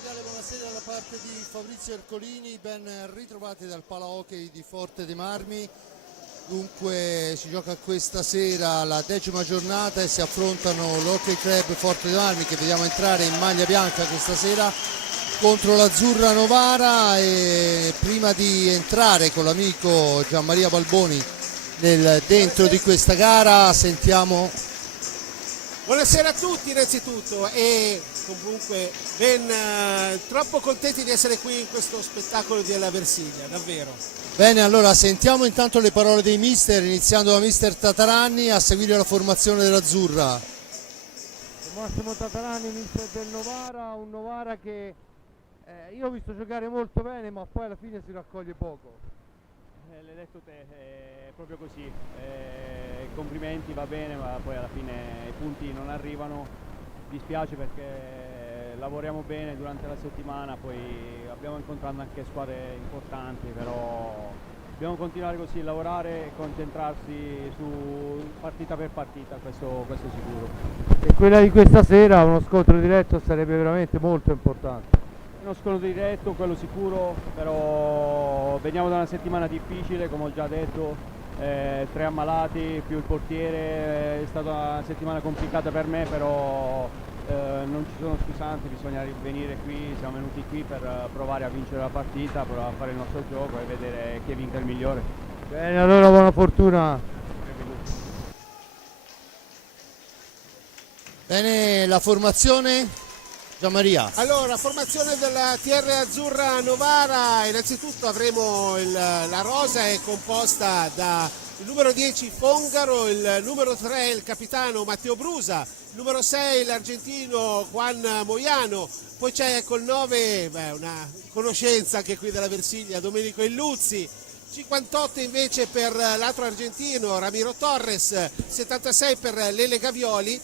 cordiale buonasera da parte di Fabrizio Ercolini, ben ritrovati dal Pala Hockey di Forte dei Marmi. Dunque si gioca questa sera la 10ª giornata e si affrontano l'Hockey Club Forte dei Marmi, che vediamo entrare in maglia bianca questa sera, contro l'Azzurra Novara. E prima di entrare con l'amico Gianmaria Balboni dentro di questa gara sentiamo. Buonasera a tutti innanzitutto, e comunque troppo contenti di essere qui in questo spettacolo della Versilia, davvero. Bene, allora sentiamo intanto le parole dei mister, iniziando da mister Tataranni, a seguire la formazione dell'Azzurra. Massimo Tataranni, mister del Novara, un Novara che io ho visto giocare molto bene, ma poi alla fine si raccoglie poco. L'hai detto te, è proprio così, complimenti, va bene, ma poi alla fine i punti non arrivano, dispiace perché lavoriamo bene durante la settimana, poi abbiamo incontrato anche squadre importanti, però dobbiamo continuare così, lavorare e concentrarsi su partita per partita, questo sicuro. E quella di questa sera, uno scontro diretto, sarebbe veramente molto importante. Uno scontro diretto, quello sicuro, però veniamo da una settimana difficile, come ho già detto, 3 ammalati più il portiere, è stata una settimana complicata per me, però non ci sono scusanti, bisogna venire qui, siamo venuti qui per provare a vincere la partita, provare a fare il nostro gioco e vedere chi vinca il migliore. Bene, allora buona fortuna. Bene, la formazione? Gianmaria. Allora, formazione della TR Azzurra Novara, innanzitutto avremo la rosa è composta da il numero 10 Fongaro, il numero 3 il capitano Matteo Brusa, il numero 6 l'argentino Juan Moiano, poi c'è col 9 una conoscenza anche qui della Versilia, Domenico Illuzzi, 58 invece per l'altro argentino Ramiro Torres, 76 per Lele Gavioli,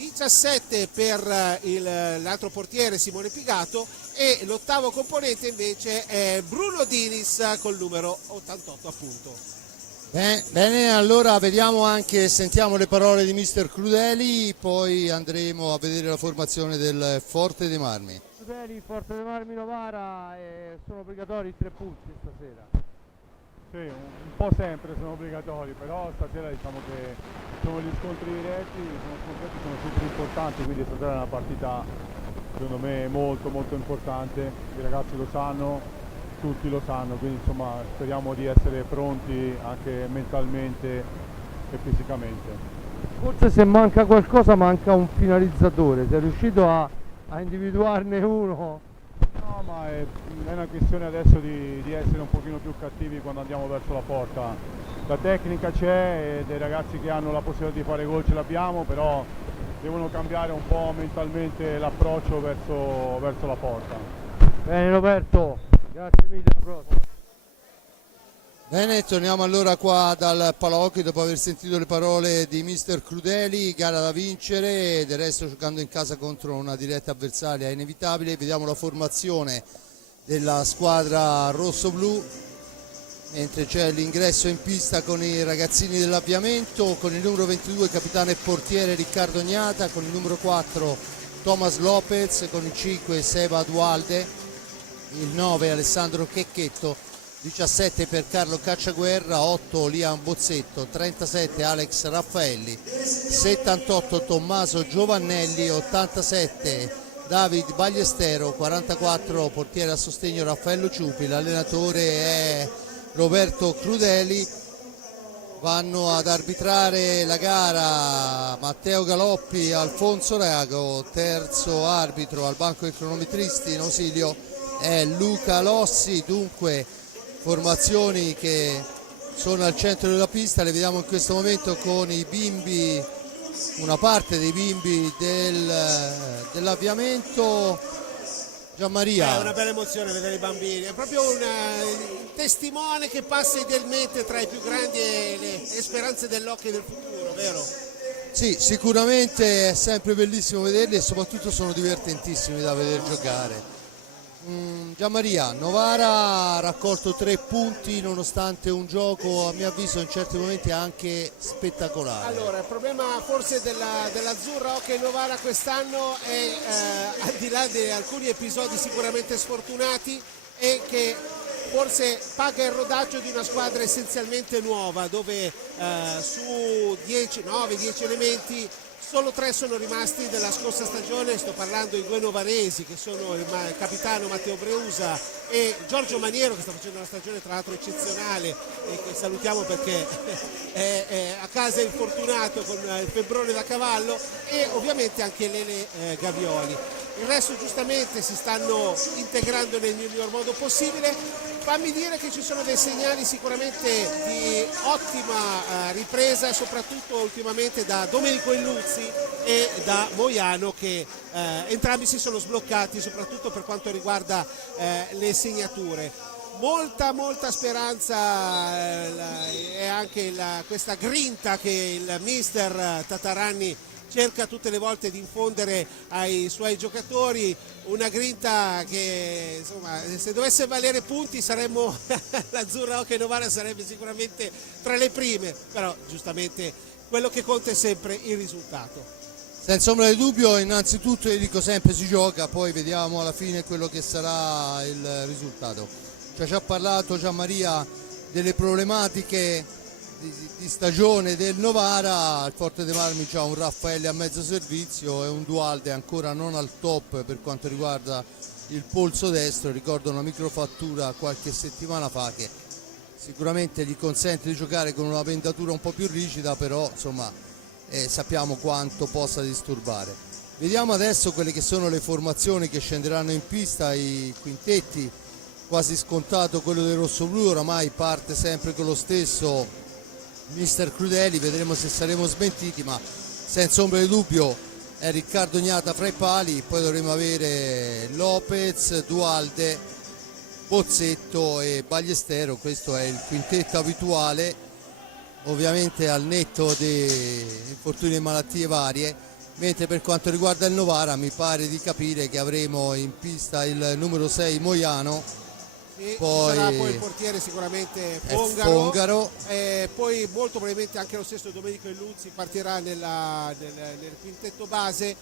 17 per l'altro portiere Simone Pigato, e l'ottavo componente invece è Bruno Dinis col numero 88 appunto. Bene, allora vediamo anche, sentiamo le parole di mister Crudeli, poi andremo a vedere la formazione del Forte dei Marmi. Crudeli, Forte dei Marmi Novara, sono obbligatori i 3 punti stasera. Sì, un po' sempre sono obbligatori, però stasera diciamo che sono gli scontri diretti, sono super importanti, quindi stasera è una partita secondo me molto importante, i ragazzi lo sanno, tutti lo sanno, quindi insomma speriamo di essere pronti anche mentalmente e fisicamente. Forse se manca qualcosa manca un finalizzatore, sei riuscito a individuarne uno? No, ma è una questione adesso di essere un pochino più cattivi quando andiamo verso la porta. La tecnica c'è e dei ragazzi che hanno la possibilità di fare gol ce l'abbiamo, però devono cambiare un po' mentalmente l'approccio verso la porta. Bene Roberto, grazie mille, alla prossima. Bene, torniamo allora qua dal Pala Hockey dopo aver sentito le parole di mister Crudeli, gara da vincere, del resto giocando in casa contro una diretta avversaria è inevitabile. Vediamo la formazione della squadra rosso-blu, mentre c'è l'ingresso in pista con i ragazzini dell'avviamento, con il numero 22 capitano e portiere Riccardo Gnata, con il numero 4 Thomas Lopez, con il 5 Seba Dualde, il 9 Alessandro Checchetto, 17 per Carlo Cacciaguerra, 8 Liam Bozzetto, 37 Alex Raffaelli, 78 Tommaso Giovannelli, 87 David Bagliestero, 44 portiere a sostegno Raffaello Ciupi, l'allenatore è Roberto Crudeli. Vanno ad arbitrare la gara Matteo Galoppi, Alfonso Rago, terzo arbitro al banco dei cronometristi in ausilio è Luca Lossi. Dunque formazioni che sono al centro della pista, le vediamo in questo momento con i bimbi, una parte dei bimbi dell'avviamento. Gianmaria. È una bella emozione vedere i bambini, è proprio un testimone che passa idealmente tra i più grandi e le speranze dell'hockey del futuro, vero? Sì, sicuramente è sempre bellissimo vederli e soprattutto sono divertentissimi da vedere giocare. Gianmaria, Novara ha raccolto 3 punti nonostante un gioco a mio avviso in certi momenti anche spettacolare. Allora, il problema forse dell'Azzurra Hockey Novara quest'anno è, al di là di alcuni episodi sicuramente sfortunati, è che forse paga il rodaggio di una squadra essenzialmente nuova, dove su 9-10 elementi solo 3 sono rimasti della scorsa stagione. Sto parlando di 2 novaresi che sono il capitano Matteo Breusa e Giorgio Maniero, che sta facendo una stagione tra l'altro eccezionale e che salutiamo perché è a casa infortunato con il febbrone da cavallo, e ovviamente anche Lele Gavioli. Il resto giustamente si stanno integrando nel miglior modo possibile. Fammi dire che ci sono dei segnali sicuramente di ottima ripresa, soprattutto ultimamente da Domenico Illuzzi e da Moiano, che entrambi si sono sbloccati soprattutto per quanto riguarda le segnature. Molta speranza e anche questa grinta che il mister Tataranni cerca tutte le volte di infondere ai suoi giocatori, una grinta che insomma se dovesse valere punti saremmo l'Azzurra Hockey Novara sarebbe sicuramente tra le prime, però giustamente quello che conta è sempre il risultato. Senza ombra di dubbio, innanzitutto io dico sempre si gioca, poi vediamo alla fine quello che sarà il risultato. Ci ha parlato Gianmaria delle problematiche di stagione del Novara. Il Forte dei Marmi già un Raffaele a mezzo servizio e un Dualde ancora non al top per quanto riguarda il polso destro. Ricordo una microfattura qualche settimana fa che sicuramente gli consente di giocare con una vendatura un po' più rigida, però insomma sappiamo quanto possa disturbare. Vediamo adesso quelle che sono le formazioni che scenderanno in pista, i quintetti. Quasi scontato quello del rossoblu, oramai parte sempre con lo stesso mister Crudeli, vedremo se saremo smentiti, ma senza ombra di dubbio è Riccardo Gnata fra i pali. Poi dovremo avere Lopez, Dualde, Bozzetto e Ballestero. Questo è il quintetto abituale, ovviamente al netto di infortuni e malattie varie. Mentre per quanto riguarda il Novara mi pare di capire che avremo in pista il numero 6 Moiano, poi sarà poi il portiere sicuramente Fongaro. Poi molto probabilmente anche lo stesso Domenico Illuzzi partirà nel quintetto base.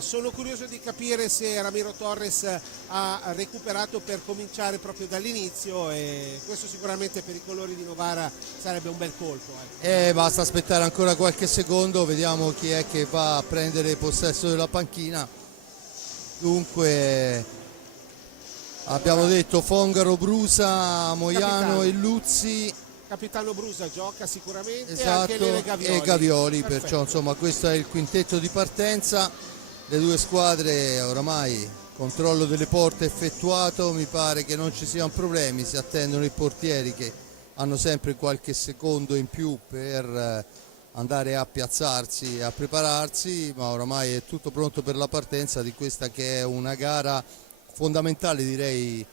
Sono curioso di capire se Ramiro Torres ha recuperato per cominciare proprio dall'inizio, e questo sicuramente per i colori di Novara sarebbe un bel colpo. Basta aspettare ancora qualche secondo, vediamo chi è che va a prendere possesso della panchina. Dunque abbiamo detto Fongaro, Brusa, Moiano e Luzzi. Capitano Brusa gioca sicuramente, esatto, anche Lele Gavioli. E Gavioli, perciò insomma questo è il quintetto di partenza. Le due squadre oramai controllo delle porte effettuato, mi pare che non ci siano problemi, si attendono i portieri che hanno sempre qualche secondo in più per andare a piazzarsi e a prepararsi, ma oramai è tutto pronto per la partenza di questa che è una gara fondamentale, direi,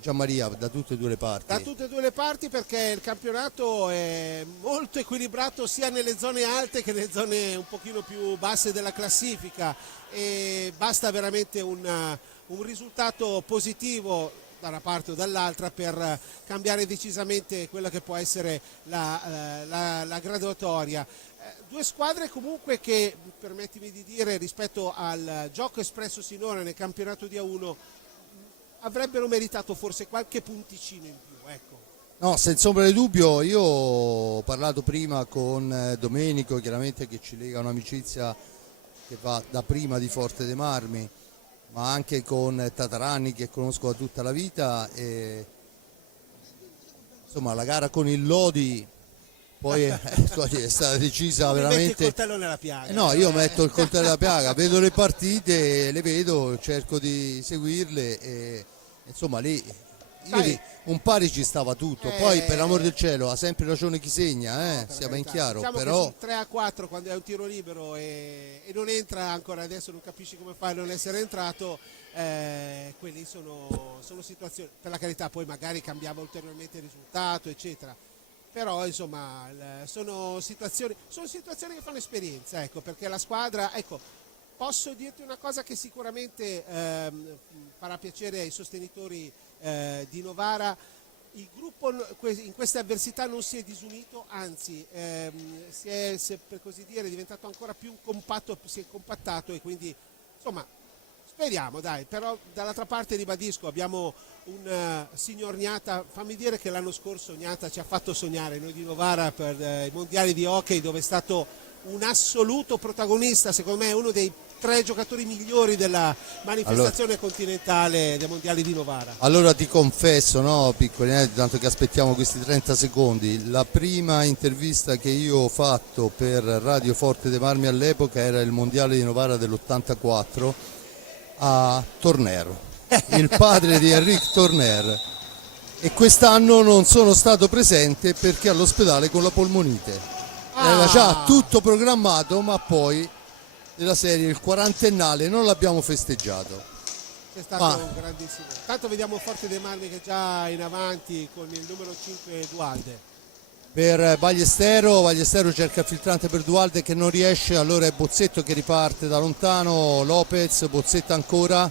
Gianmaria, da tutte e due le parti. Da tutte e due le parti, perché il campionato è molto equilibrato sia nelle zone alte che nelle zone un pochino più basse della classifica, e basta veramente un risultato positivo da una parte o dall'altra per cambiare decisamente quella che può essere la graduatoria. Due squadre comunque che, permettimi di dire, rispetto al gioco espresso sinora nel campionato di A1 avrebbero meritato forse qualche punticino in più, ecco. No, senza ombra di dubbio. Io ho parlato prima con Domenico, chiaramente, che ci lega un'amicizia che va da prima di Forte dei Marmi, ma anche con Tataranni, che conosco da tutta la vita, e insomma la gara con il Lodi poi è stata decisa veramente. Metti il coltello nella piaga. No, io metto il coltello nella piaga, vedo le partite, le vedo, cerco di seguirle e insomma lì un pari ci stava tutto. Poi per l'amor del cielo ha sempre ragione chi segna, sia ben chiaro. Diciamo però che 3-4 quando è un tiro libero e non entra ancora adesso, non capisci come fa a non essere entrato, quelli sono situazioni, per la carità poi magari cambiava ulteriormente il risultato eccetera, però insomma sono situazioni che fanno esperienza, ecco, perché la squadra, ecco, Posso dirti una cosa che sicuramente farà piacere ai sostenitori di Novara: il gruppo in queste avversità non si è disunito, anzi per così dire, è diventato ancora più compatto, si è compattato, e quindi insomma speriamo, dai. Però dall'altra parte ribadisco, abbiamo un signor Gnata. Fammi dire che l'anno scorso Gnata ci ha fatto sognare noi di Novara per i mondiali di hockey, dove è stato un assoluto protagonista, secondo me è uno dei 3 giocatori migliori della manifestazione continentale dei mondiali di Novara. Allora ti confesso, no, piccoli, tanto che aspettiamo questi 30 secondi, la prima intervista che io ho fatto per Radio Forte dei Marmi all'epoca era il mondiale di Novara dell'84 a Torner, il padre di Henrik Torner, e quest'anno non sono stato presente perché all'ospedale con la polmonite. Era già tutto programmato, ma poi della serie il quarantennale non l'abbiamo festeggiato. È stato un grandissimo. Tanto vediamo Forte dei Marmi che è già in avanti con il numero 5 Dualde. Per Ballestero cerca il filtrante per Dualde che non riesce, allora è Bozzetto che riparte da lontano, Lopez, Bozzetto ancora,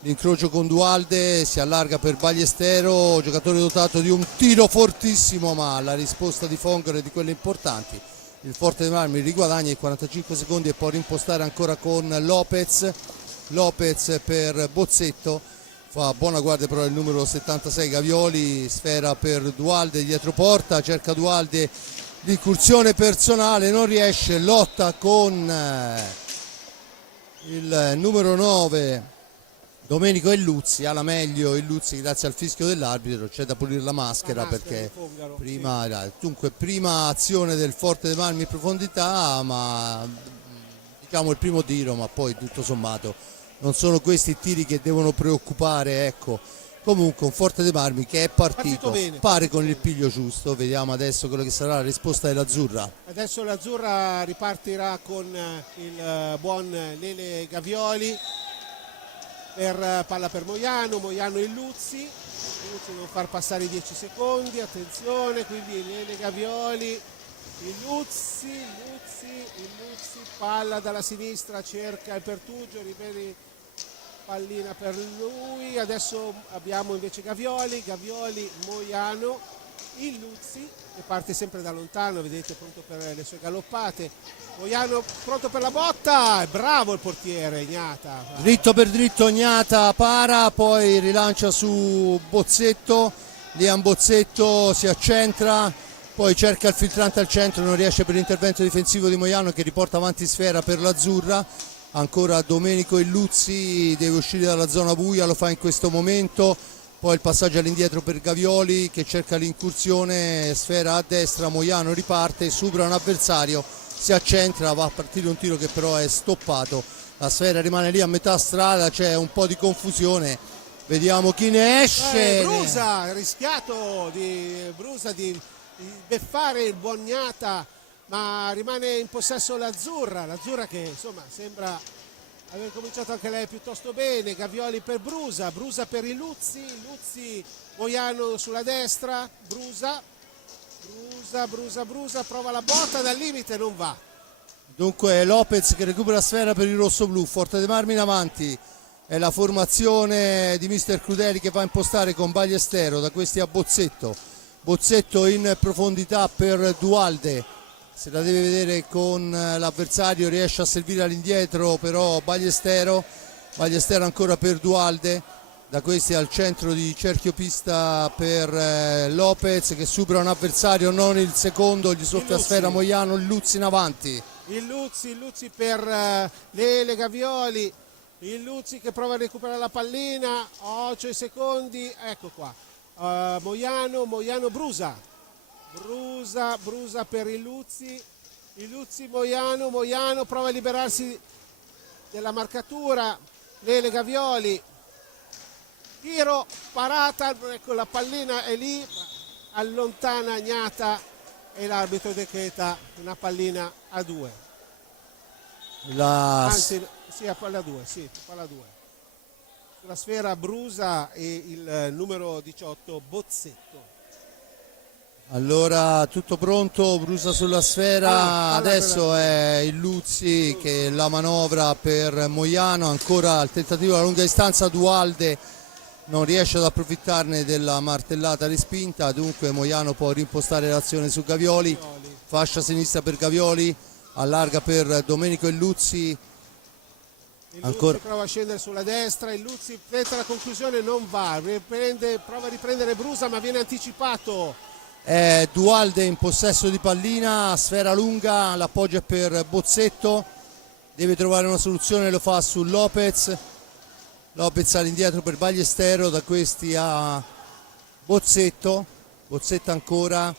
l'incrocio con Dualde, si allarga per Ballestero, giocatore dotato di un tiro fortissimo, ma la risposta di Fongaro è di quelle importanti. Il Forte dei Marmi riguadagna i 45 secondi e può rimpostare ancora con Lopez per Bozzetto, fa buona guardia però il numero 76 Gavioli, sfera per Dualde dietro porta, cerca Dualde l'incursione personale, non riesce, lotta con il numero 9 Domenico Illuzzi, alla meglio Illuzzi grazie al fischio dell'arbitro, c'è da pulire la maschera perché prima azione del Forte dei Marmi in profondità, ma diciamo il primo tiro, ma poi tutto sommato non sono questi tiri che devono preoccupare, ecco. Comunque un Forte dei Marmi che è partito pare con il piglio giusto. Vediamo adesso quello che sarà la risposta dell'Azzurra. Adesso l'Azzurra ripartirà con il buon Lele Gavioli per palla per Moiano Illuzzi non far passare i 10 secondi, attenzione, quindi Lele Gavioli, Illuzzi, palla dalla sinistra, cerca il Pertugio, Riberi, pallina per lui, adesso abbiamo invece Gavioli, Moiano, Illuzzi che parte sempre da lontano, vedete, pronto per le sue galoppate, Moiano pronto per la botta, è bravo il portiere Gnata. Dritto per dritto Gnata para, poi rilancia su Bozzetto, Liam Bozzetto si accentra, poi cerca il filtrante al centro, non riesce per l'intervento difensivo di Moiano che riporta avanti sfera per l'Azzurra. Ancora Domenico Illuzzi, deve uscire dalla zona buia, lo fa in questo momento, poi il passaggio all'indietro per Gavioli che cerca l'incursione, sfera a destra, Moiano riparte, supera un avversario, si accentra, va a partire un tiro che però è stoppato, la sfera rimane lì a metà strada, c'è un po' di confusione, vediamo chi ne esce. Brusa, ha rischiato di beffare il buon Gnata, ma rimane in possesso l'Azzurra che insomma sembra aver cominciato anche lei piuttosto bene. Gavioli per Brusa per Illuzzi, Moiano sulla destra, Brusa, prova la botta dal limite, non va. Dunque Lopez che recupera sfera per il rossoblu, Forte dei Marmi in avanti, è la formazione di mister Crudeli che va a impostare con Ballestero, da questi a Bozzetto in profondità per Dualde, se la deve vedere con l'avversario, riesce a servire all'indietro però Ballestero ancora per Dualde, da questi al centro di cerchio pista per Lopez che supera un avversario, non il secondo, gli soffia sfera Moiano, Illuzzi in avanti. Illuzzi per Lele Gavioli, Illuzzi che prova a recuperare la pallina, 8 secondi, ecco qua, Moiano Brusa per Illuzzi, Moiano prova a liberarsi della marcatura, Lele Gavioli, tiro, parata, ecco la pallina è lì, allontana Gnata e l'arbitro decreta una pallina a 2. Anzi, sì, a palla 2, sì, palla 2. Sulla sfera Brusa e il numero 18 Bozzetto. Allora tutto pronto, Brusa sulla sfera, adesso è il Luzzi che la manovra per Moiano, ancora il tentativo a lunga distanza, Dualde non riesce ad approfittarne della martellata respinta, dunque Moiano può rimpostare l'azione su Gavioli, fascia sinistra per Gavioli, allarga per Domenico Illuzzi. Il Ancora. Luzzi prova a scendere sulla destra, il Luzzi tenta la conclusione, non va, prova a riprendere Brusa ma viene anticipato. Dualde in possesso di pallina, sfera lunga, l'appoggio è per Bozzetto, deve trovare una soluzione, lo fa su Lopez. Lopez all'indietro per Ballestero, da questi a Bozzetto, Bozzetto ancora,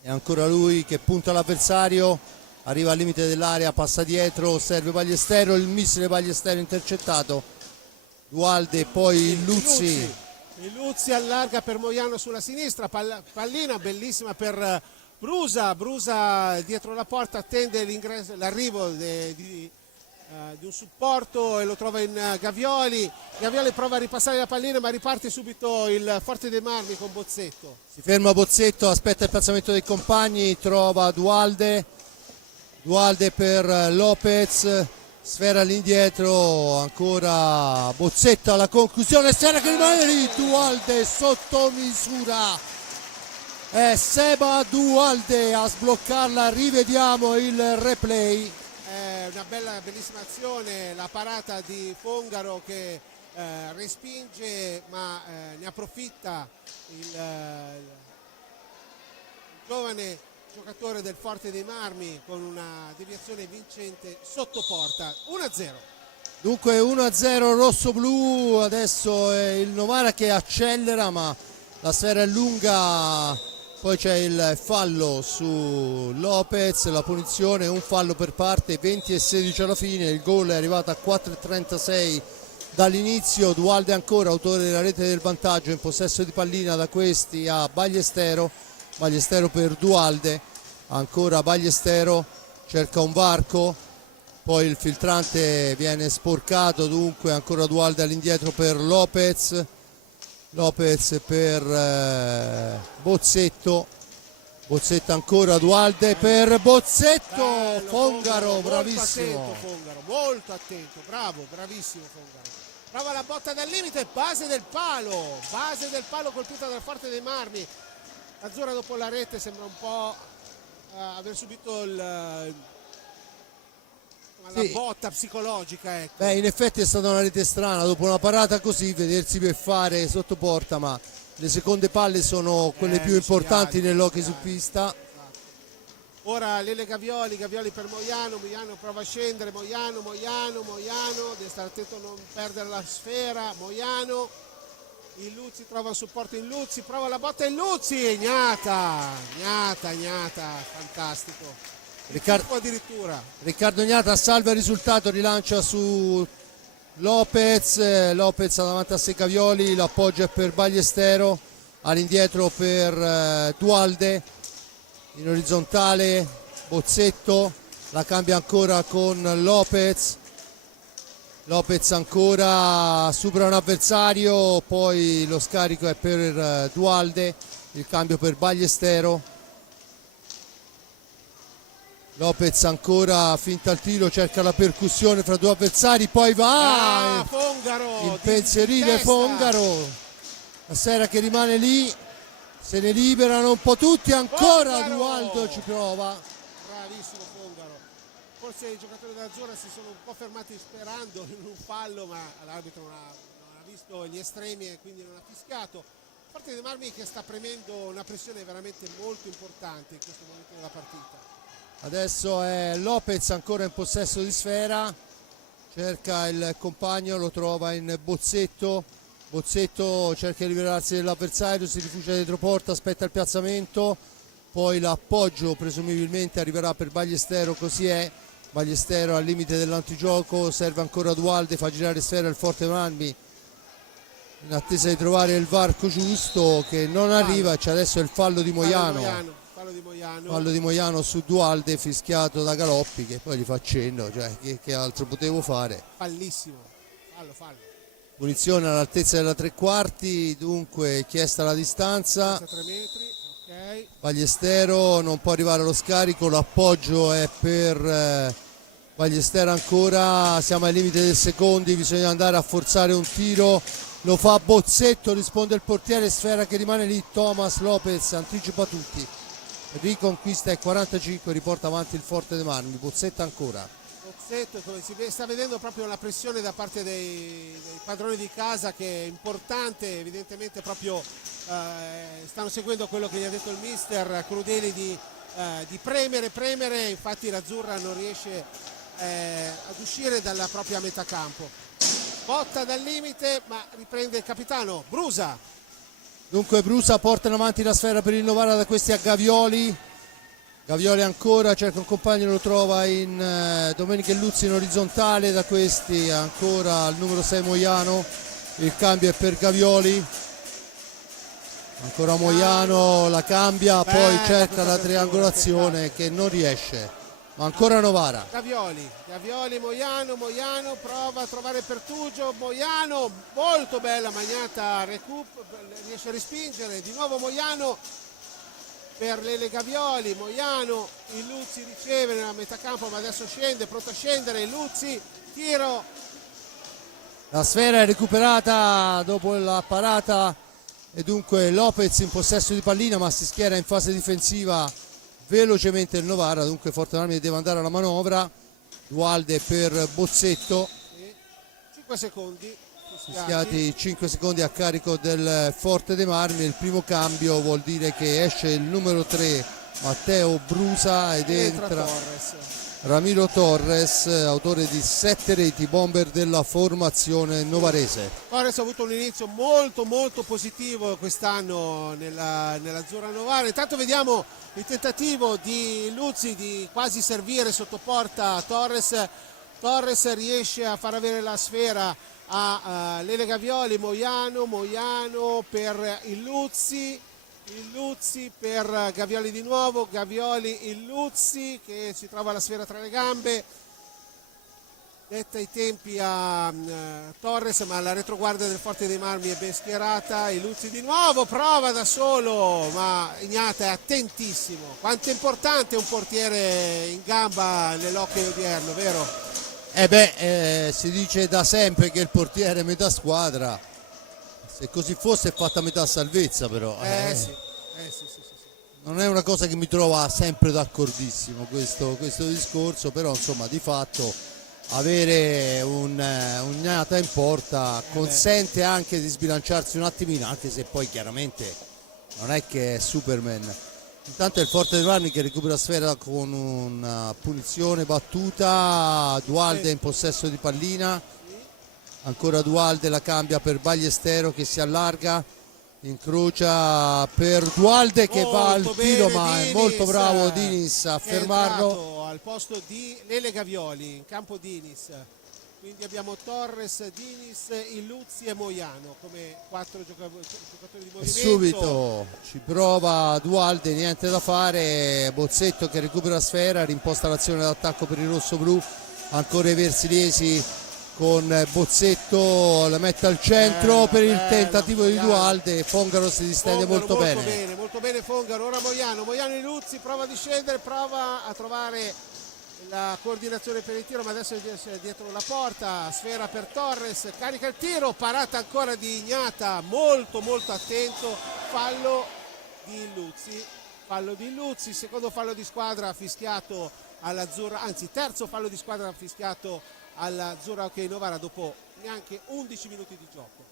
e ancora lui che punta l'avversario, arriva al limite dell'area, passa dietro, serve Ballestero, il missile Ballestero intercettato, Dualde, poi il Luzzi. Il Luzzi allarga per Moiano sulla sinistra, pallina bellissima per Brusa, Brusa dietro la porta attende l'arrivo di un supporto e lo trova in Gavioli. Gavioli prova a ripassare la pallina ma riparte subito il Forte dei Marmi con Bozzetto. Si ferma Bozzetto, aspetta il piazzamento dei compagni, trova Dualde, Dualde per Lopez, sfera all'indietro, ancora Bozzetto alla conclusione, sfera che rimane lì, Dualde sotto misura. È Seba Dualde a sbloccarla, rivediamo il replay. Una bellissima azione, la parata di Fongaro che respinge ma ne approfitta il giovane giocatore del Forte dei Marmi con una deviazione vincente sotto porta. 1-0. Dunque 1-0 rosso-blu, adesso è il Novara che accelera ma la sfera è lunga. Poi c'è il fallo su Lopez, la punizione, un fallo per parte, 20-16 alla fine, il gol è arrivato a 4:36 dall'inizio. Dualde ancora, autore della rete del vantaggio, in possesso di pallina, da questi a Ballestero, Ballestero per Dualde, ancora Ballestero, cerca un varco, poi il filtrante viene sporcato, dunque ancora Dualde all'indietro per Lopez. Lopez per Bozzetto, Bozzetto ancora, Dualde per Bozzetto. Bello, Fongaro, molto bravissimo. attento Fongaro, molto attento, bravo, bravissimo Fongaro. Prova la botta dal limite, base del palo colpita dal Forte dei Marmi. Azzurra dopo la rete sembra un po' aver subito la botta psicologica, ecco. Beh, in effetti è stata una rete strana, dopo una parata così vedersi per fare sotto porta, ma le seconde palle sono quelle più importanti nell'hockey su pista. Ora Lele Gavioli per Moiano prova a scendere, Moiano, deve stare attento a non perdere la sfera, Moiano, il Luzzi trova un supporto in Luzzi, prova la botta in Luzzi, Gnata, fantastico. Riccardo Gnata salva il risultato, rilancia su Lopez, Lopez davanti a sé Gavioli, l'appoggio è per Ballestero, all'indietro per Dualde, in orizzontale Bozzetto, la cambia ancora con Lopez, Lopez ancora supera un avversario, poi lo scarico è per Dualde, il cambio per Ballestero. Lopez ancora finta al tiro, cerca la percussione fra due avversari, poi va Fongaro, impensierile Fongaro, la sera che rimane lì, se ne liberano un po' tutti, ancora Fongaro! Dualdo ci prova. Bravissimo Fongaro, forse i giocatori dell'Azzurra si sono un po' fermati sperando in un fallo, ma l'arbitro non ha visto gli estremi e quindi non ha fischiato. Forte dei Marmi che sta premendo una pressione veramente molto importante in questo momento della partita. Adesso è Lopez ancora in possesso di sfera, cerca il compagno, lo trova in Bozzetto, Bozzetto cerca di liberarsi dell'avversario, si rifugia dietro porta, aspetta il piazzamento, poi l'appoggio presumibilmente arriverà per Ballestero, così è, Ballestero al limite dell'antigioco, serve ancora Dualde, fa girare sfera il Forte Marmi in attesa di trovare il varco giusto che non arriva, c'è adesso il fallo di Moiano. Fallo di Moiano su Dualde, fischiato da Galoppi, che poi gli fa cenno, cioè che altro potevo fare. Fallissimo, fallo. Punizione all'altezza della tre quarti, dunque chiesta la distanza. 3 metri, ok. Ballestero non può arrivare allo scarico, l'appoggio è per Ballestero ancora, siamo ai limiti dei secondi, bisogna andare a forzare un tiro, lo fa Bozzetto, risponde il portiere, sfera che rimane lì, Thomas Lopez anticipa tutti, riconquista il 45, riporta avanti il Forte dei Marmi, Bozzetto ancora. Bozzetto, come si sta vedendo proprio la pressione da parte dei padroni di casa, che è importante, evidentemente proprio stanno seguendo quello che gli ha detto il mister Crudeli di premere, infatti l'Azzurra non riesce ad uscire dalla propria metà campo. Botta dal limite, ma riprende il capitano Brusa. Dunque Brusa porta in avanti la sfera per il Novara, da questi a Gavioli. Gavioli ancora, cerca un compagno, lo trova in Domenico Luzzi in orizzontale, da questi ancora al numero 6 Moiano, il cambio è per Gavioli, ancora Moiano, la cambia, poi cerca la triangolazione che non riesce, ma ancora Novara. Gavioli, Moiano prova a trovare Pertugio, Moiano, molto bella magnata, riesce a respingere, di nuovo Moiano per Lele Gavioli, Moiano, il Luzzi riceve nella metà campo, ma adesso scende, pronto a scendere, il Luzzi, tiro. La sfera è recuperata dopo la parata e dunque Lopez in possesso di pallina, ma si schiera in fase difensiva velocemente il Novara, dunque Forte dei Marmi deve andare alla manovra. Dualde per Bozzetto, 5 secondi fischiati 5 secondi a carico del Forte dei Marmi. Il primo cambio vuol dire che esce il numero 3 Matteo Brusa ed entra Ramiro Torres, autore di 7 reti, bomber della formazione novarese. Torres ha avuto un inizio molto positivo quest'anno nell'Azzurra Novara. Intanto vediamo il tentativo di Luzzi di quasi servire sotto porta Torres. Torres riesce a far avere la sfera a Lele Gavioli, Moiano per il Luzzi per Gavioli di nuovo, Gavioli il Luzzi che si trova la sfera tra le gambe, detta i tempi a Torres, ma la retroguardia del Forte dei Marmi è ben schierata. Il Luzzi di nuovo prova da solo, ma Ignata è attentissimo. Quanto è importante un portiere in gamba nell'hockey odierno, vero? Si dice da sempre che il portiere è metà squadra, se così fosse è fatta metà salvezza, però Sì. non è una cosa che mi trova sempre d'accordissimo questo discorso, però insomma di fatto avere un Ignata in porta consente anche di sbilanciarsi un attimino, anche se poi chiaramente non è che è Superman. Intanto è il Forte dei Marmi che recupera sfera con una punizione battuta, Dualde in possesso di pallina, ancora Dualde, la cambia per Ballestero che si allarga, incrocia per Dualde che va al tiro, ma è molto bravo Dinis a fermarlo. Al posto di Lele Gavioli, in campo Dinis. Quindi abbiamo Torres, Dinis, Illuzzi e Moiano come 4 giocatori di movimento. E subito ci prova Dualde, niente da fare, Bozzetto che recupera la sfera, rimposta l'azione d'attacco per il rosso-blu, ancora i Versiliesi con Bozzetto, la mette al centro per il tentativo di Dualde, Fongaro si distende molto bene. Molto bene Fongaro, ora Moiano Illuzzi prova a discendere, prova a trovare la coordinazione per il tiro, ma adesso è dietro la porta, sfera per Torres, carica il tiro, parata ancora di Ignata, molto attento, fallo di Illuzzi, secondo fallo di squadra fischiato all'Azzurra, anzi terzo fallo di squadra fischiato all'Azzurra Hockey Novara dopo neanche 11 minuti di gioco.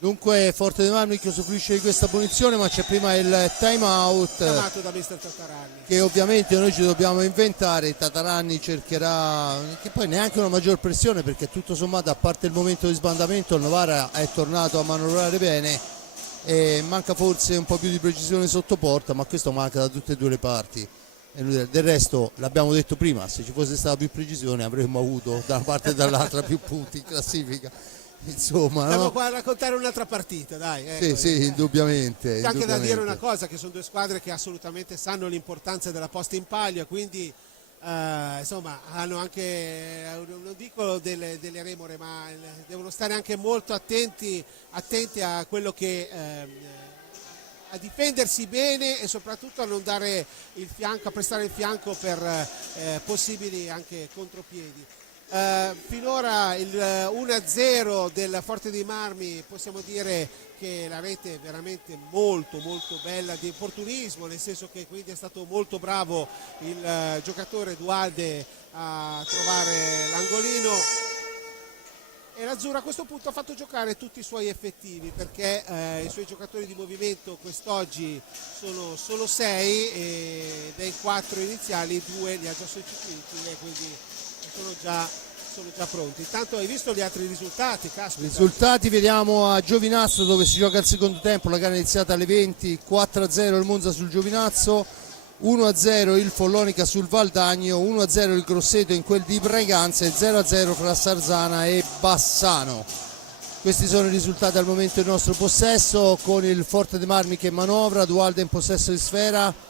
Dunque Forte dei Marmi che usufruisce di questa punizione, ma c'è prima il time out chiamato da mister Tatarani, che ovviamente noi ci dobbiamo inventare. Tatarani cercherà, che poi neanche una maggior pressione, perché tutto sommato a parte il momento di sbandamento il Novara è tornato a manovrare bene e manca forse un po' più di precisione sotto porta, ma questo manca da tutte e due le parti. Del resto l'abbiamo detto prima, se ci fosse stata più precisione avremmo avuto da una parte e dall'altra più punti in classifica. Insomma, stiamo qua a raccontare un'altra partita, dai. Sì, indubbiamente. C'è anche da dire una cosa, che sono due squadre che assolutamente sanno l'importanza della posta in palio, quindi insomma hanno anche, non dico delle remore, ma devono stare anche molto attenti a quello che a difendersi bene e soprattutto a non dare il fianco, a prestare il fianco per possibili anche contropiedi. Finora il 1-0 del Forte dei Marmi, possiamo dire che la rete è veramente molto bella di opportunismo, nel senso che quindi è stato molto bravo il giocatore Dualde a trovare l'angolino, e l'Azzurra a questo punto ha fatto giocare tutti i suoi effettivi, perché i suoi giocatori di movimento quest'oggi sono solo 6 e dei 4 iniziali 2 li ha già sostituiti e quindi sono già pronti. Intanto hai visto gli altri risultati? Caspita. Risultati vediamo a Giovinazzo, dove si gioca il secondo tempo, la gara è iniziata alle 20, 4-0 il Monza sul Giovinazzo, 1-0 il Follonica sul Valdagno, 1-0 il Grosseto in quel di Braganza e 0-0 fra Sarzana e Bassano. Questi sono i risultati al momento in nostro possesso, con il Forte dei Marmi che manovra, Dualde in possesso di sfera.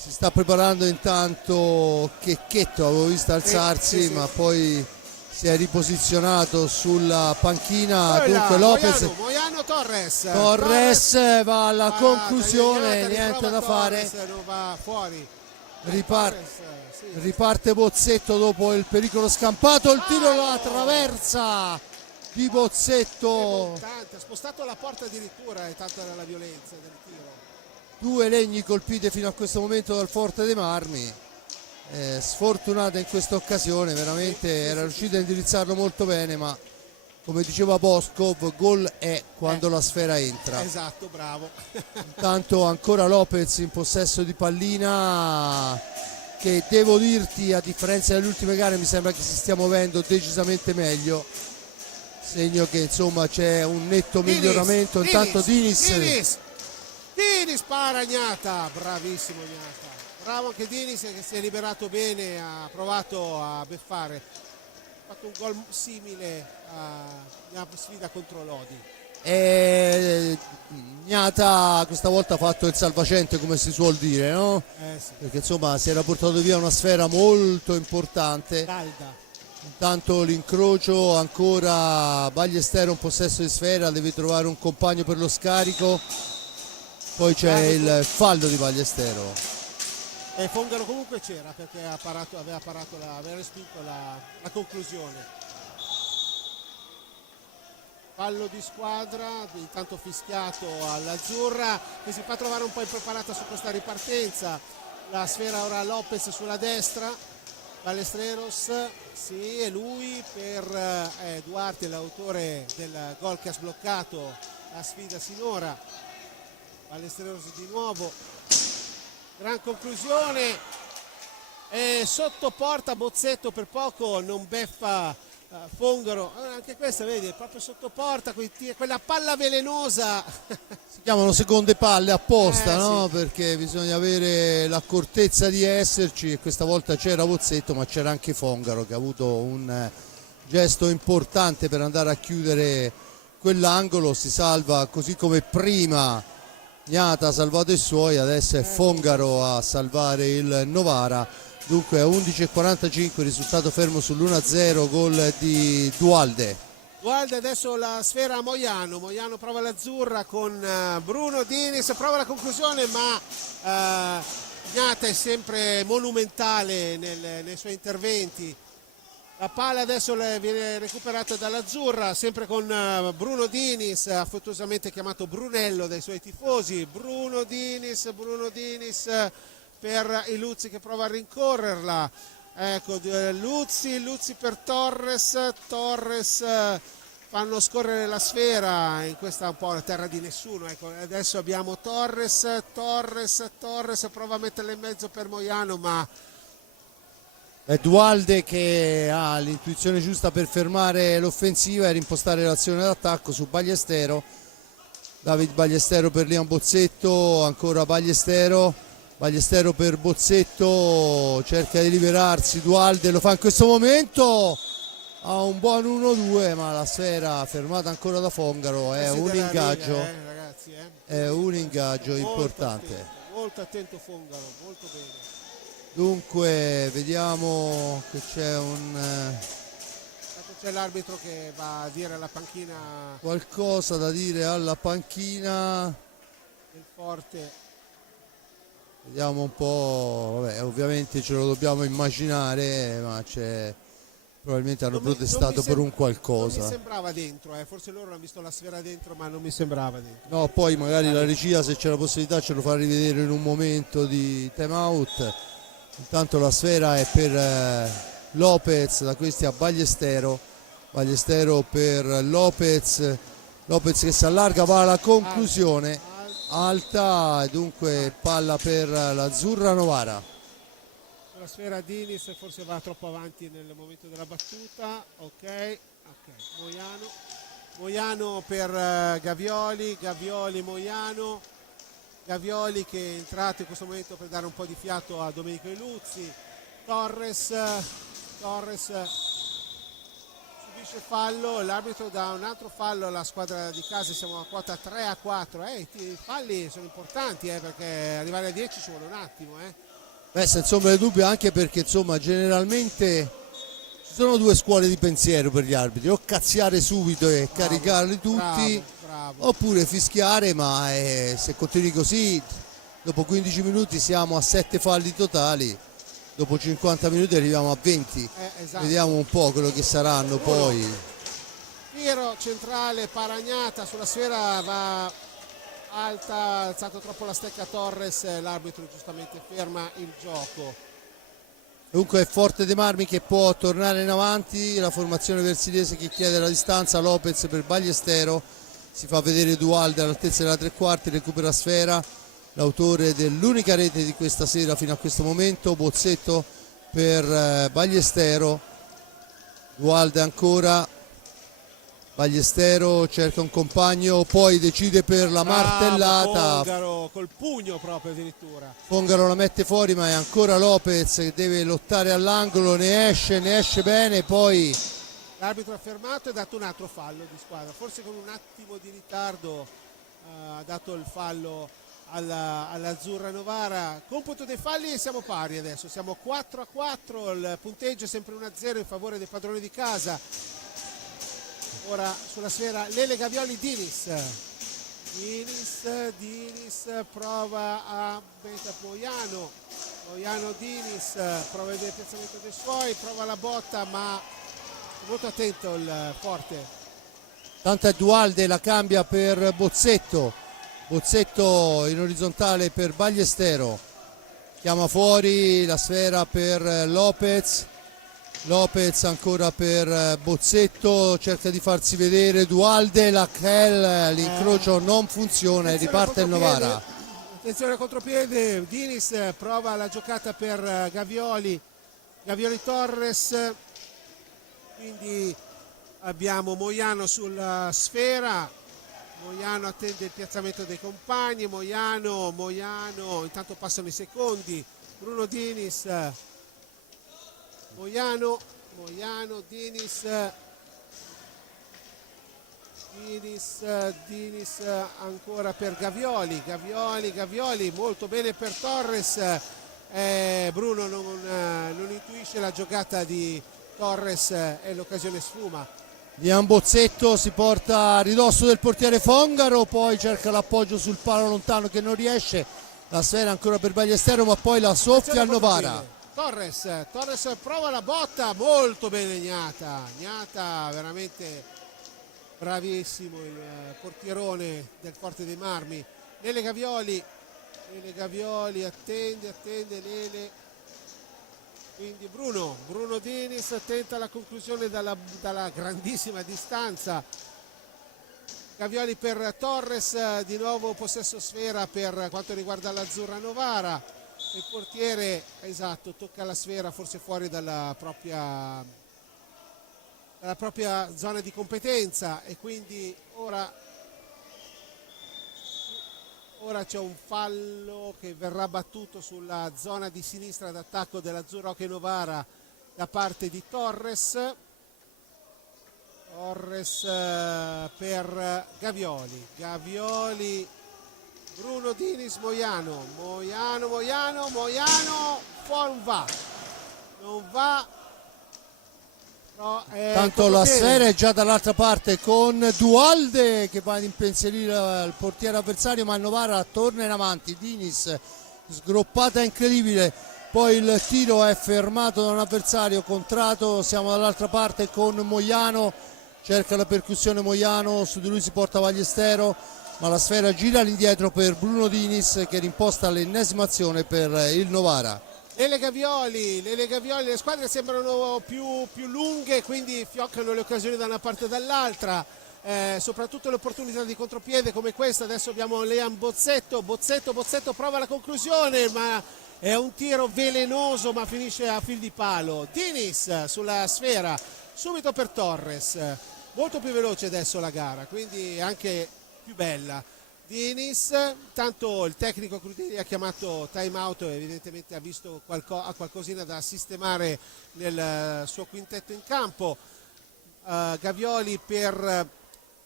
Si sta preparando intanto Checchetto, avevo visto alzarsi, sì. ma poi si è riposizionato sulla panchina. Dunque Lopez, Moiano Torres va alla conclusione, niente da fare. Non va fuori. Riparte Bozzetto dopo il pericolo scampato, il tiro alla traversa di Bozzetto. Ha spostato la porta addirittura, è tanta la violenza del tiro. 2 legni colpite fino a questo momento dal Forte dei Marmi. Sfortunata in questa occasione, veramente era riuscita a indirizzarlo molto bene, ma come diceva Boskov, gol è quando la sfera entra. Esatto, bravo. Intanto ancora Lopez in possesso di pallina, che devo dirti, a differenza delle ultime gare, mi sembra che si stia muovendo decisamente meglio, segno che insomma c'è un netto miglioramento. Intanto Dinis spara Gnata, bravissimo Gnata. Bravo anche Dinis, che si è liberato bene, ha provato a beffare, ha fatto un gol simile alla sfida contro Lodi. Gnata questa volta ha fatto il salvacente, come si suol dire, no? Sì. Perché insomma si era portato via una sfera molto importante. Calda. Intanto l'incrocio, ancora Ballestero in possesso di sfera, deve trovare un compagno per lo scarico, poi c'è il fallo di Ballestero. E Fongaro comunque c'era, perché aveva respinto la conclusione. Fallo di squadra, intanto fischiato all'Azzurra, che si fa trovare un po' impreparata su questa ripartenza. La sfera ora a Lopez sulla destra, Ballesteros, sì, è lui per Duarte, l'autore del gol che ha sbloccato la sfida sinora. Ballesteros di nuovo, gran conclusione, e sotto porta Bozzetto, per poco non beffa Fongaro. Anche questa, vedi, è proprio sotto porta, quella palla velenosa. Si chiamano seconde palle apposta, no? Sì. Perché bisogna avere l'accortezza di esserci, e questa volta c'era Bozzetto, ma c'era anche Fongaro, che ha avuto un gesto importante per andare a chiudere quell'angolo. Si salva così come prima Gnata ha salvato i suoi, adesso è Fongaro a salvare il Novara. Dunque a 11:45 risultato fermo sull'1-0, gol di Dualde. Dualde, adesso la sfera a Moiano prova l'Azzurra con Bruno Dinis, prova la conclusione, ma Gnata è sempre monumentale nei suoi interventi. La palla adesso viene recuperata dall'Azzurra, sempre con Bruno Dinis, affettuosamente chiamato Brunello dai suoi tifosi. Bruno Dinis per il Luzzi, che prova a rincorrerla. Ecco, Luzzi per Torres fanno scorrere la sfera in questa un po' la terra di nessuno. Ecco, adesso abbiamo Torres prova a metterla in mezzo per Moiano, ma È Dualde che ha l'intuizione giusta per fermare l'offensiva e rimpostare l'azione d'attacco su Ballestero. David Ballestero per Leon Bozzetto, ancora Ballestero per Bozzetto, cerca di liberarsi, Dualde lo fa in questo momento, ha un buon 1-2, ma la sfera fermata ancora da Fongaro. È un ingaggio, ragazzi, è un ingaggio molto importante. attento, molto attento Fongaro, molto bene. Dunque vediamo che c'è C'è l'arbitro che va a dire alla panchina qualcosa da dire alla panchina. del Forte. Vediamo un po', vabbè, ovviamente ce lo dobbiamo immaginare, ma probabilmente hanno protestato per un Non qualcosa. mi sembrava dentro, forse loro hanno visto la sfera dentro, ma non mi sembrava dentro. No, poi magari la regia, se c'è la possibilità, ce lo fa rivedere in un momento di time out. Intanto la sfera è per Lopez, da questi a Ballestero per Lopez che si allarga, va alla conclusione, alta, e dunque palla per l'Azzurra Novara. La sfera Dinis forse va troppo avanti nel momento della battuta. Ok, Moiano per Gavioli, Moiano, Gavioli che è entrato in questo momento per dare un po' di fiato a Domenico Iluzzi. Torres subisce fallo, l'arbitro dà un altro fallo alla squadra di casa, siamo a quota 3-4. I falli sono importanti perché arrivare a 10 ci vuole un attimo. Beh, senza ombra di dubbio, anche perché insomma generalmente ci sono due scuole di pensiero per gli arbitri: o cazziare subito e caricarli tutti, bravo. oppure fischiare, ma se continui così dopo 15 minuti siamo a 7 falli totali, dopo 50 minuti arriviamo a 20. Esatto. Vediamo un po' quello che saranno poi. Tiro centrale, Paragnata sulla sfera, va alta, ha alzato troppo la stecca Torres, l'arbitro giustamente ferma il gioco. Dunque è Forte dei Marmi che può tornare in avanti, la formazione versilese che chiede la distanza, Lopez per Ballestero, si fa vedere Dualde all'altezza della tre quarti, recupera sfera, l'autore dell'unica rete di questa sera fino a questo momento, Bozzetto per Ballestero, Dualde ancora, Ballestero cerca un compagno, poi decide per la martellata. Fongaro col pugno proprio addirittura. Fongaro la mette fuori, ma è ancora Lopez che deve lottare all'angolo, ne esce bene, poi l'arbitro ha fermato e ha dato un altro fallo di squadra, forse con un attimo di ritardo ha dato il fallo all'Azzurra Novara. Computo dei falli e siamo pari adesso, siamo 4-4, il punteggio è sempre 1-0 in favore dei padroni di casa. Ora sulla sfera Lele Gavioli, Dinis prova a Moiano, Dinis prova il piazzamento dei suoi, prova la botta, ma molto attento il Forte. Tanto è Dualde, la cambia per Bozzetto in orizzontale per Ballestero, chiama fuori la sfera per Lopez ancora per Bozzetto, cerca di farsi vedere Dualde, l'incrocio non funziona e riparte il Novara. Attenzione al contropiede, Dinis prova la giocata per Gavioli Torres, quindi abbiamo Moiano sulla sfera, Moiano attende il piazzamento dei compagni, Moiano, intanto passano i secondi, Bruno Dinis, Moiano, Dinis ancora per Gavioli, molto bene per Torres, Bruno non intuisce la giocata di Torres e l'occasione sfuma. Dian Bozzetto si porta a ridosso del portiere Fongaro, poi cerca l'appoggio sul palo lontano che non riesce, la sfera ancora per Ballestero, ma poi la soffia al Novara. Torres prova la botta, molto bene Gnata, veramente bravissimo il portierone del Forte dei Marmi. Lele Gavioli attende Lele, quindi Bruno Dinis tenta la conclusione dalla grandissima distanza. Gavioli per Torres, di nuovo possesso sfera per quanto riguarda l'Azzurra Novara. Il portiere, esatto, tocca la sfera forse fuori dalla propria zona di competenza e quindi ora c'è un fallo che verrà battuto sulla zona di sinistra d'attacco dell'Azzurra Hockey Novara da parte di Torres per Gavioli Bruno Dinis, Moiano, non va. No, Tanto la sfera è già dall'altra parte con Dualde che va ad impensierire il portiere avversario, ma Novara torna in avanti. Dinis, sgroppata incredibile, poi il tiro è fermato da un avversario contrato. Siamo dall'altra parte con Moiano, cerca la percussione Moiano, su di lui si porta Ballestero, ma la sfera gira all'indietro per Bruno Dinis che rimposta l'ennesima azione per il Novara. Le Gavioli, le squadre sembrano più lunghe, quindi fioccano le occasioni da una parte e dall'altra, soprattutto le opportunità di contropiede come questa. Adesso abbiamo Leon Bozzetto prova la conclusione, ma è un tiro velenoso, ma finisce a fil di palo. Dinis sulla sfera, subito per Torres, molto più veloce adesso la gara, quindi anche più bella. Dinis, tanto il tecnico Crudeli ha chiamato time out, evidentemente ha visto qualcosina da sistemare nel suo quintetto in campo. Gavioli per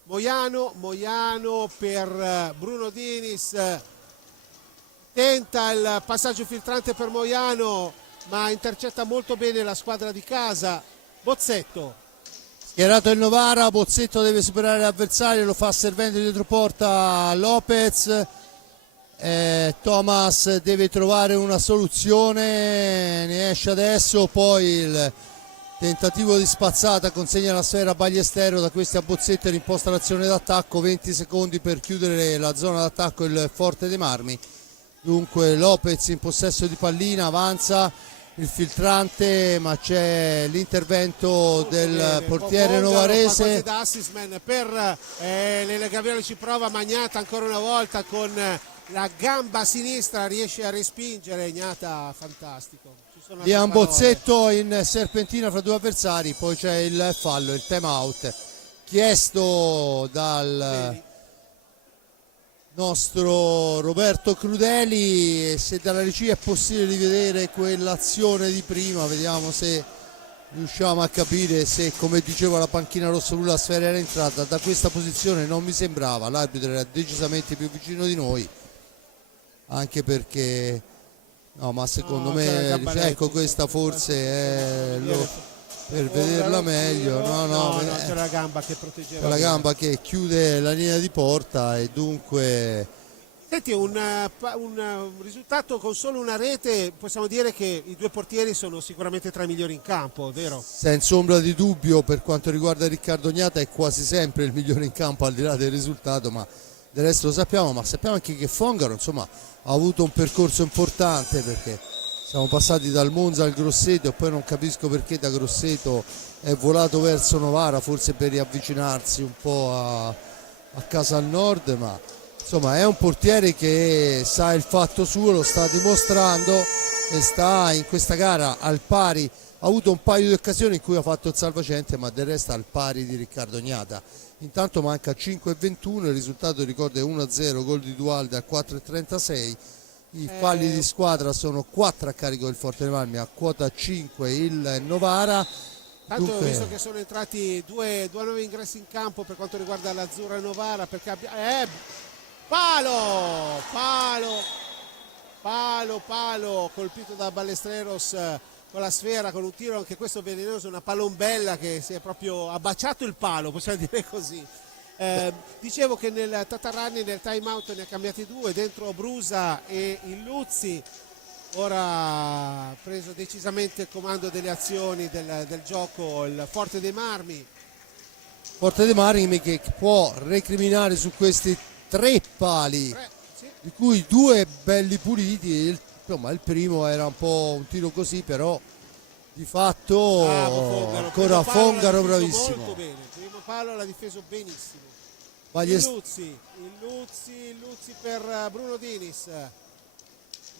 Moiano per Bruno Dinis, tenta il passaggio filtrante per Moiano, ma intercetta molto bene la squadra di casa. Bozzetto. Schierato il Novara, Bozzetto deve superare l'avversario, lo fa servendo dietro porta Lopez. Thomas deve trovare una soluzione, ne esce adesso, poi il tentativo di spazzata consegna la sfera a Ballestero, da questi a Bozzetto rimposta l'azione d'attacco, 20 secondi per chiudere la zona d'attacco il Forte dei Marmi. Dunque Lopez in possesso di pallina, avanza il filtrante, ma c'è l'intervento del portiere novarese. Per le Gavioli ci prova Magnata ancora una volta con la gamba sinistra, riesce a respingere Ignata, fantastico. Liam Bozzetto in serpentina fra due avversari, poi c'è il fallo, il time out chiesto dal nostro Roberto Crudeli. Se dalla regia è possibile rivedere quell'azione di prima, vediamo se riusciamo a capire se, come diceva la panchina rossoblu, la sfera era entrata. Da questa posizione non mi sembrava, l'arbitro era decisamente più vicino di noi, anche perché no, ma secondo me ecco, questa forse è per vederla meglio. No, c'è la gamba che proteggeva, la gamba che chiude la linea di porta, e dunque senti, un risultato con solo una rete, possiamo dire che i due portieri sono sicuramente tra i migliori in campo, vero? Senza ombra di dubbio. Per quanto riguarda Riccardo Gnata è quasi sempre il migliore in campo, al di là del risultato, ma del resto lo sappiamo. Ma sappiamo anche che Fongaro, insomma, ha avuto un percorso importante, perché siamo passati dal Monza al Grosseto e poi non capisco perché da Grosseto è volato verso Novara, forse per riavvicinarsi un po' a casa al nord, ma insomma è un portiere che sa il fatto suo, lo sta dimostrando e sta in questa gara al pari. Ha avuto un paio di occasioni in cui ha fatto il salvacente, ma del resto al pari di Riccardo Gnata. Intanto manca 5:21, il risultato, ricordo, è 1-0, gol di Dualde a 4:36. I falli di squadra sono 4 a carico del Forte dei Marmi, a quota 5 il Novara. Tanto Dunque, visto che sono entrati due nuovi ingressi in campo per quanto riguarda l'Azzurra Novara, perché palo colpito da Ballesteros con la sfera, con un tiro anche questo velenoso, una palombella che si è proprio abbaciato il palo, possiamo dire così. Dicevo che nel Tatarani, nel time out, ne ha cambiati due, dentro Brusa e Illuzzi. Ora ha preso decisamente il comando delle azioni del gioco il Forte dei Marmi. Forte dei Marmi che può recriminare su questi 3 pali, Sì. di cui 2 belli puliti. Insomma, il primo era un po' un tiro così, però di fatto ancora Fongaro bravissimo. Molto bene, il primo palo l'ha difeso benissimo. Illuzzi per Bruno Dinis.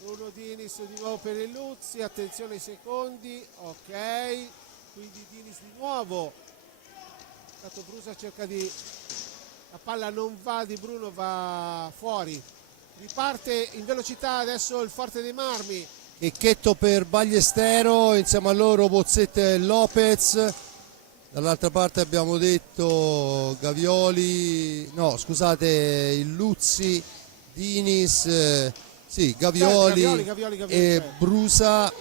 Bruno Dinis di nuovo per Illuzzi, attenzione ai secondi, ok, quindi Dinis di nuovo. Tanto Brusa cerca di, la palla non va di Bruno, va fuori. Riparte in velocità adesso il Forte dei Marmi. Checchetto per Ballestero, insieme a loro Bozzetto e Lopez. Dall'altra parte abbiamo detto Gavioli, no scusate, Illuzzi, Dinis, sì, Gavioli e Brusa,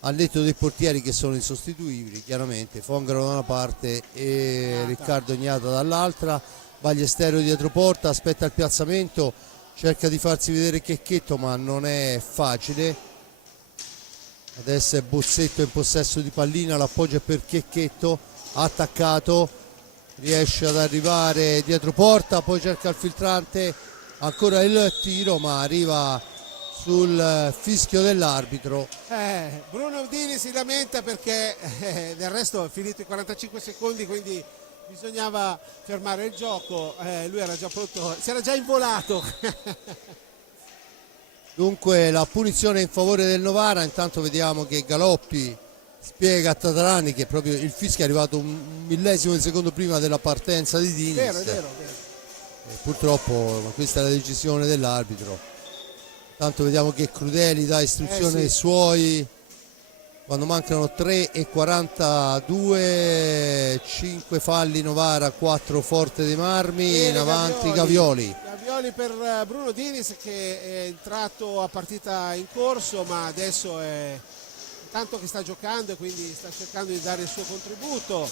al netto dei portieri che sono insostituibili, chiaramente Fongaro da una parte e Riccardo Ignata dall'altra. Ballesteros dietro porta, aspetta il piazzamento, cerca di farsi vedere Checchetto ma non è facile. Adesso è Bozzetto in possesso di pallina, l'appoggio è per Checchetto, attaccato, riesce ad arrivare dietro porta, poi cerca il filtrante, ancora il tiro ma arriva sul fischio dell'arbitro. Bruno Dini si lamenta perché del resto è finito i 45 secondi, quindi bisognava fermare il gioco, lui era già pronto, si era già involato. Dunque la punizione in favore del Novara. Intanto vediamo che Galoppi spiega a Tatarani che proprio il fischio è arrivato un millesimo di secondo prima della partenza di Dinis. È vero. Purtroppo questa è la decisione dell'arbitro. Intanto vediamo che Crudeli dà istruzione ai suoi quando mancano 3:42, 5 falli Novara, 4 Forte dei Marmi, in avanti Gavioli. Gavioli per Bruno Dinis che è entrato a partita in corso, ma adesso è tanto che sta giocando e quindi sta cercando di dare il suo contributo.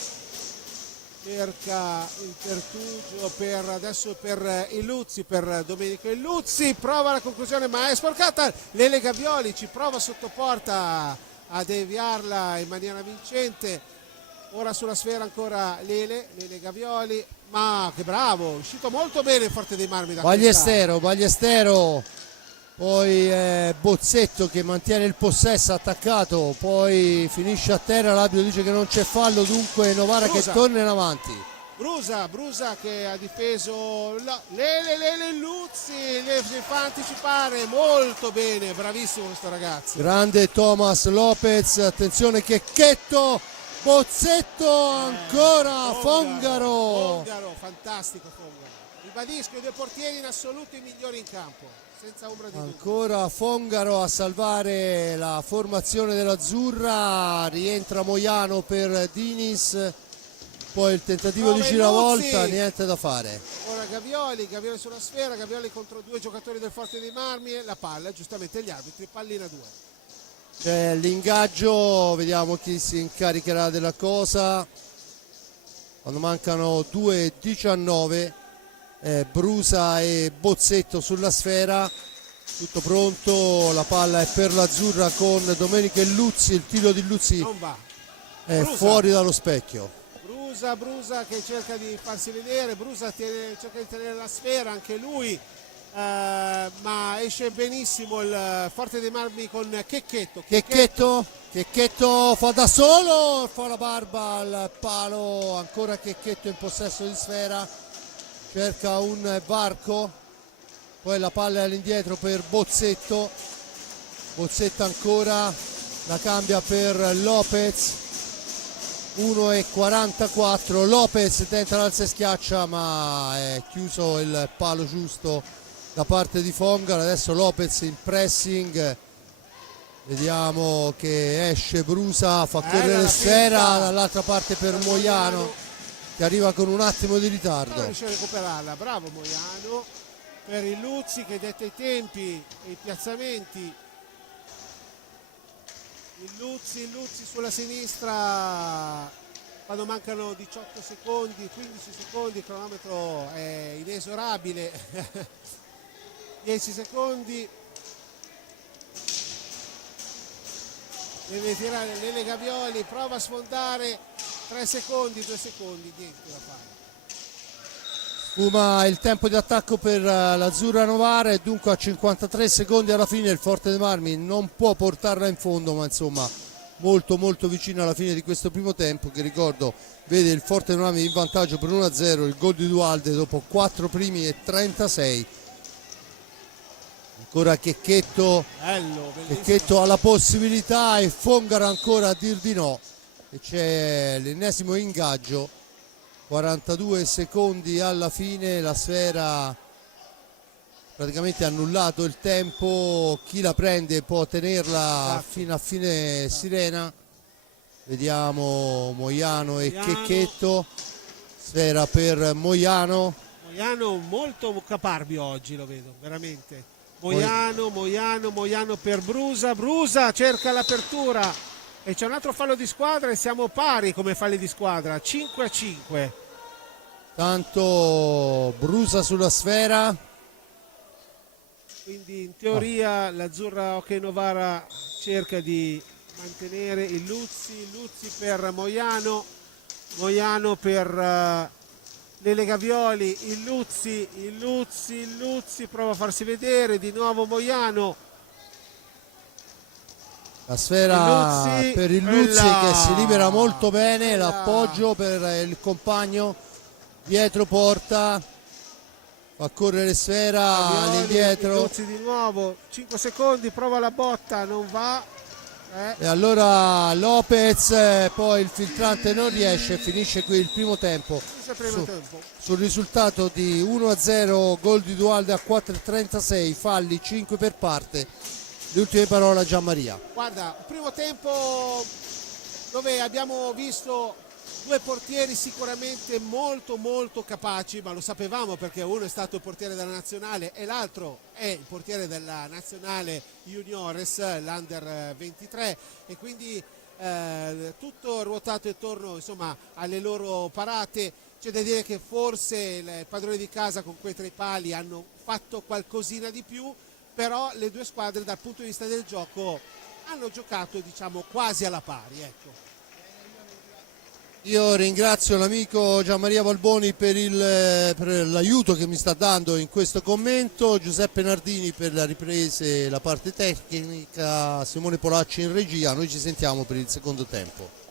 Cerca il pertugio adesso per Illuzzi, per Domenico Illuzzi, prova la conclusione ma è sporcata. Lele Gavioli ci prova sotto porta a deviarla in maniera vincente. Ora sulla sfera ancora Lele Gavioli, ma che bravo, è uscito molto bene il Forte dei Marmi da Ballestero, poi Bozzetto che mantiene il possesso attaccato, poi finisce a terra, l'arbitro dice che non c'è fallo, dunque Novara Brusa. che torna in avanti. Brusa che ha difeso Lele Luzzi, le fa anticipare molto bene, bravissimo questo ragazzo. Grande Thomas Lopez, attenzione Checchetto, Bozzetto ancora, Fongaro, fantastico Fongaro. Ribadisco, i due portieri in assoluto i migliori in campo, senza ombra di dubbio. ancora Fongaro a salvare la formazione dell'Azzurra, rientra Moiano per Dinis, poi il tentativo di giravolta, niente da fare. Ora Gavioli sulla sfera, Gavioli contro due giocatori del Forte dei Marmi, la palla, giustamente gli arbitri, pallina 2. C'è l'ingaggio, vediamo chi si incaricherà della cosa. Quando mancano 2:19, Brusa e Bozzetto sulla sfera, tutto pronto, la palla è per l'Azzurra con Domenico Illuzzi, il tiro di Illuzzi Non va. è Brusa. fuori dallo specchio. Brusa che cerca di farsi vedere, Brusa cerca di tenere la sfera anche lui, ma esce benissimo il Forte dei Marmi con Checchetto Checchetto fa da solo, fa la barba al palo, ancora Checchetto in possesso di sfera, cerca un varco, poi la palla è all'indietro per Bozzetto ancora, la cambia per Lopez, 1:44, Lopez tenta l'alza e schiaccia ma è chiuso il palo giusto da parte di Fongaro. Adesso Lopez in pressing, vediamo che esce Brusa, fa correre sfera dall'altra parte per Moiano che arriva con un attimo di ritardo. Riesce a recuperarla, bravo Moiano, per Illuzzi che detta i tempi e i piazzamenti. Illuzzi sulla sinistra quando mancano 18 secondi, 15 secondi, il cronometro è inesorabile. 10 secondi, deve tirare Lele Gavioli, prova a sfondare, 3 secondi, 2 secondi, niente da fare. Sfuma il tempo di attacco per l'Azzurra Novara e dunque a 53 secondi alla fine il Forte dei Marmi non può portarla in fondo, ma insomma molto vicino alla fine di questo primo tempo, che ricordo vede il Forte dei Marmi in vantaggio per 1-0, il gol di Dualde dopo 4 primi e 36. Ancora Checchetto ha la possibilità e Fongaro ancora a dir di no, e c'è l'ennesimo ingaggio. 42 secondi alla fine, la sfera praticamente ha annullato il tempo, chi la prende può tenerla fino a fine sirena. Vediamo Moiano e Checchetto, sfera per Moiano Moiano molto caparbio oggi, lo vedo, veramente. Moiano per Brusa cerca l'apertura e c'è un altro fallo di squadra e siamo pari come falli di squadra, 5-5. Tanto Brusa sulla sfera. Quindi in teoria l'Azzurra Hockey Novara cerca di mantenere il Luzzi per Moiano per Lele Gavioli, il Luzzi prova a farsi vedere, di nuovo Moiano. La sfera per il Luzzi che si libera molto bene, l'appoggio per il compagno dietro porta, fa correre sfera all'indietro. Luzzi di nuovo, 5 secondi, prova la botta, non va. E allora Lopez, poi il filtrante non riesce, finisce qui il primo tempo. Sul risultato di 1-0, gol di Dualde a 4:36, falli 5 per parte. Le ultime parole a Gianmaria. Guarda, un primo tempo dove abbiamo visto due portieri sicuramente molto capaci, ma lo sapevamo perché uno è stato il portiere della nazionale e l'altro è il portiere della nazionale juniores, l'Under 23, e quindi tutto ruotato intorno, insomma, alle loro parate. C'è da dire che forse il padrone di casa con quei 3 pali hanno fatto qualcosina di più, però le due squadre dal punto di vista del gioco hanno giocato, diciamo, quasi alla pari, ecco. Io ringrazio l'amico Gianmaria Balboni per l'aiuto che mi sta dando in questo commento, Giuseppe Nardini per la ripresa e la parte tecnica, Simone Polacci in regia. Noi ci sentiamo per il secondo tempo.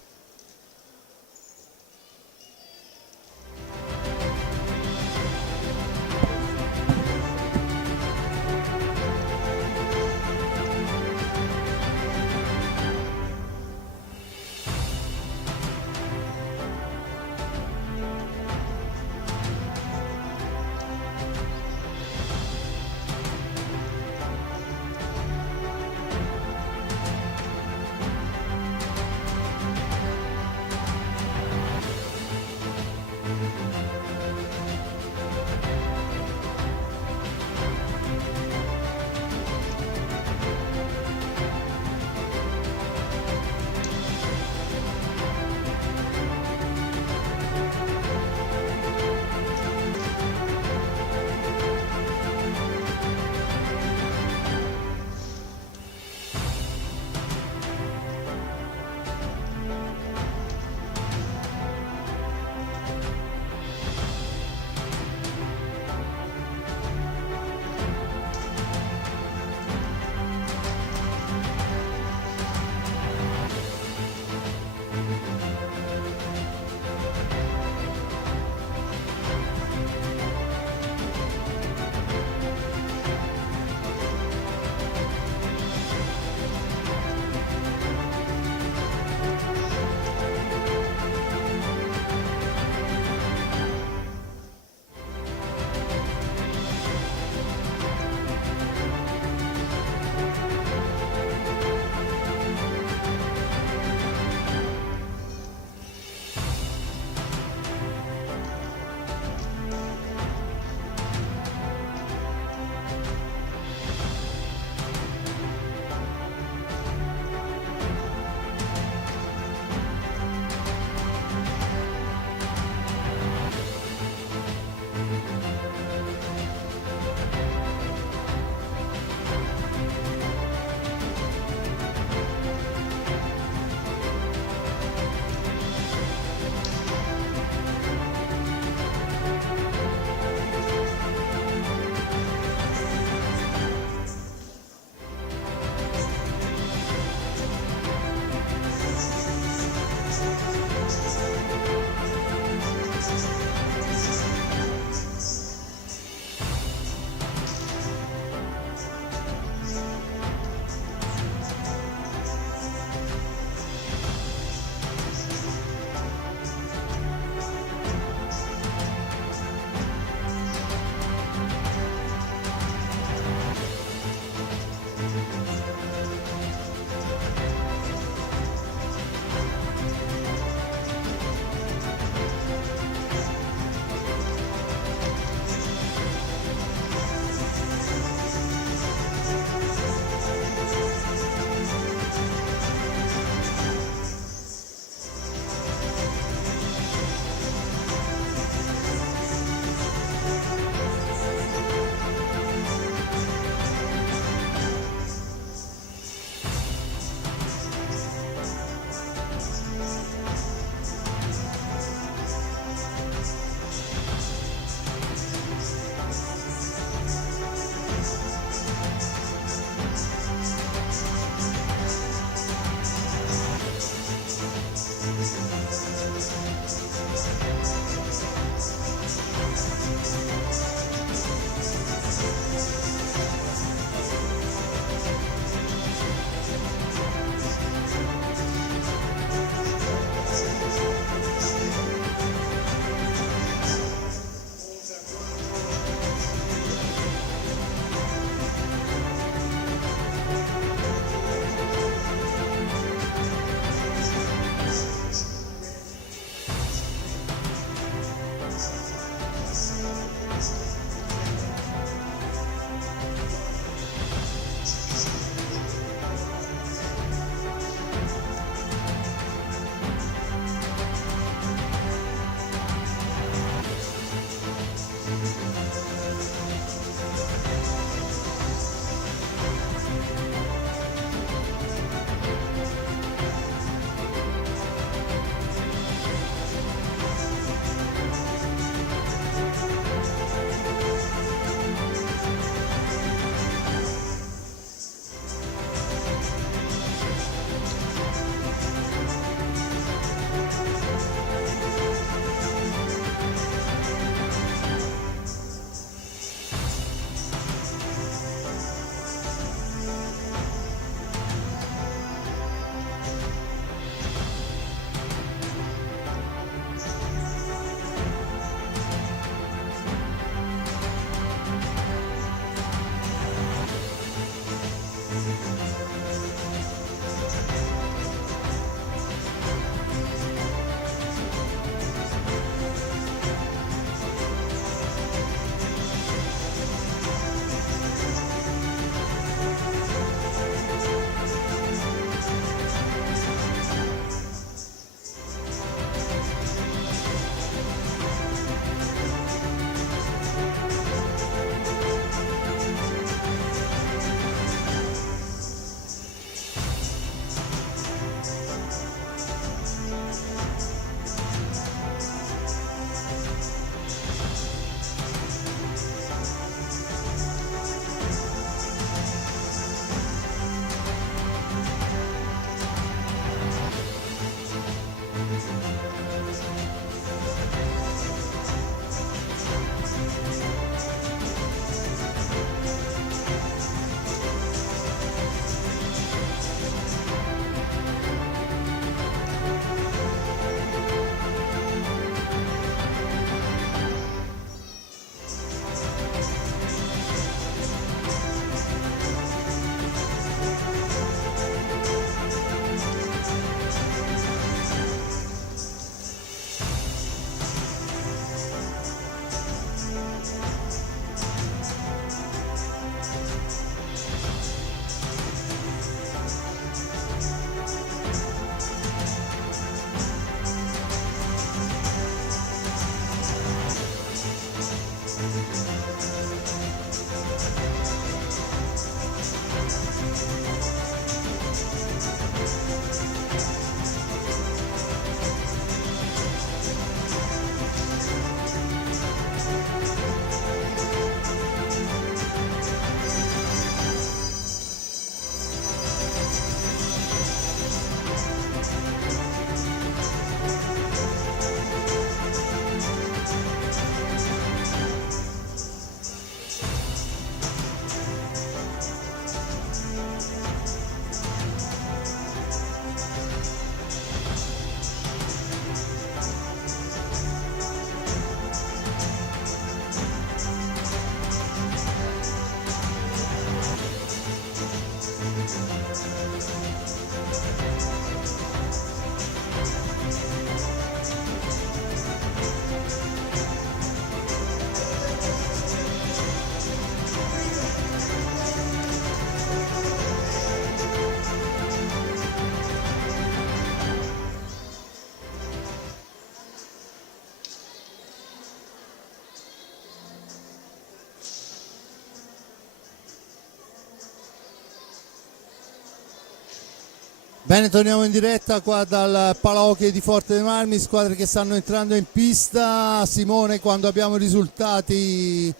Bene, torniamo in diretta qua dal Palahockey di Forte dei Marmi, squadre che stanno entrando in pista. Simone, quando abbiamo i risultati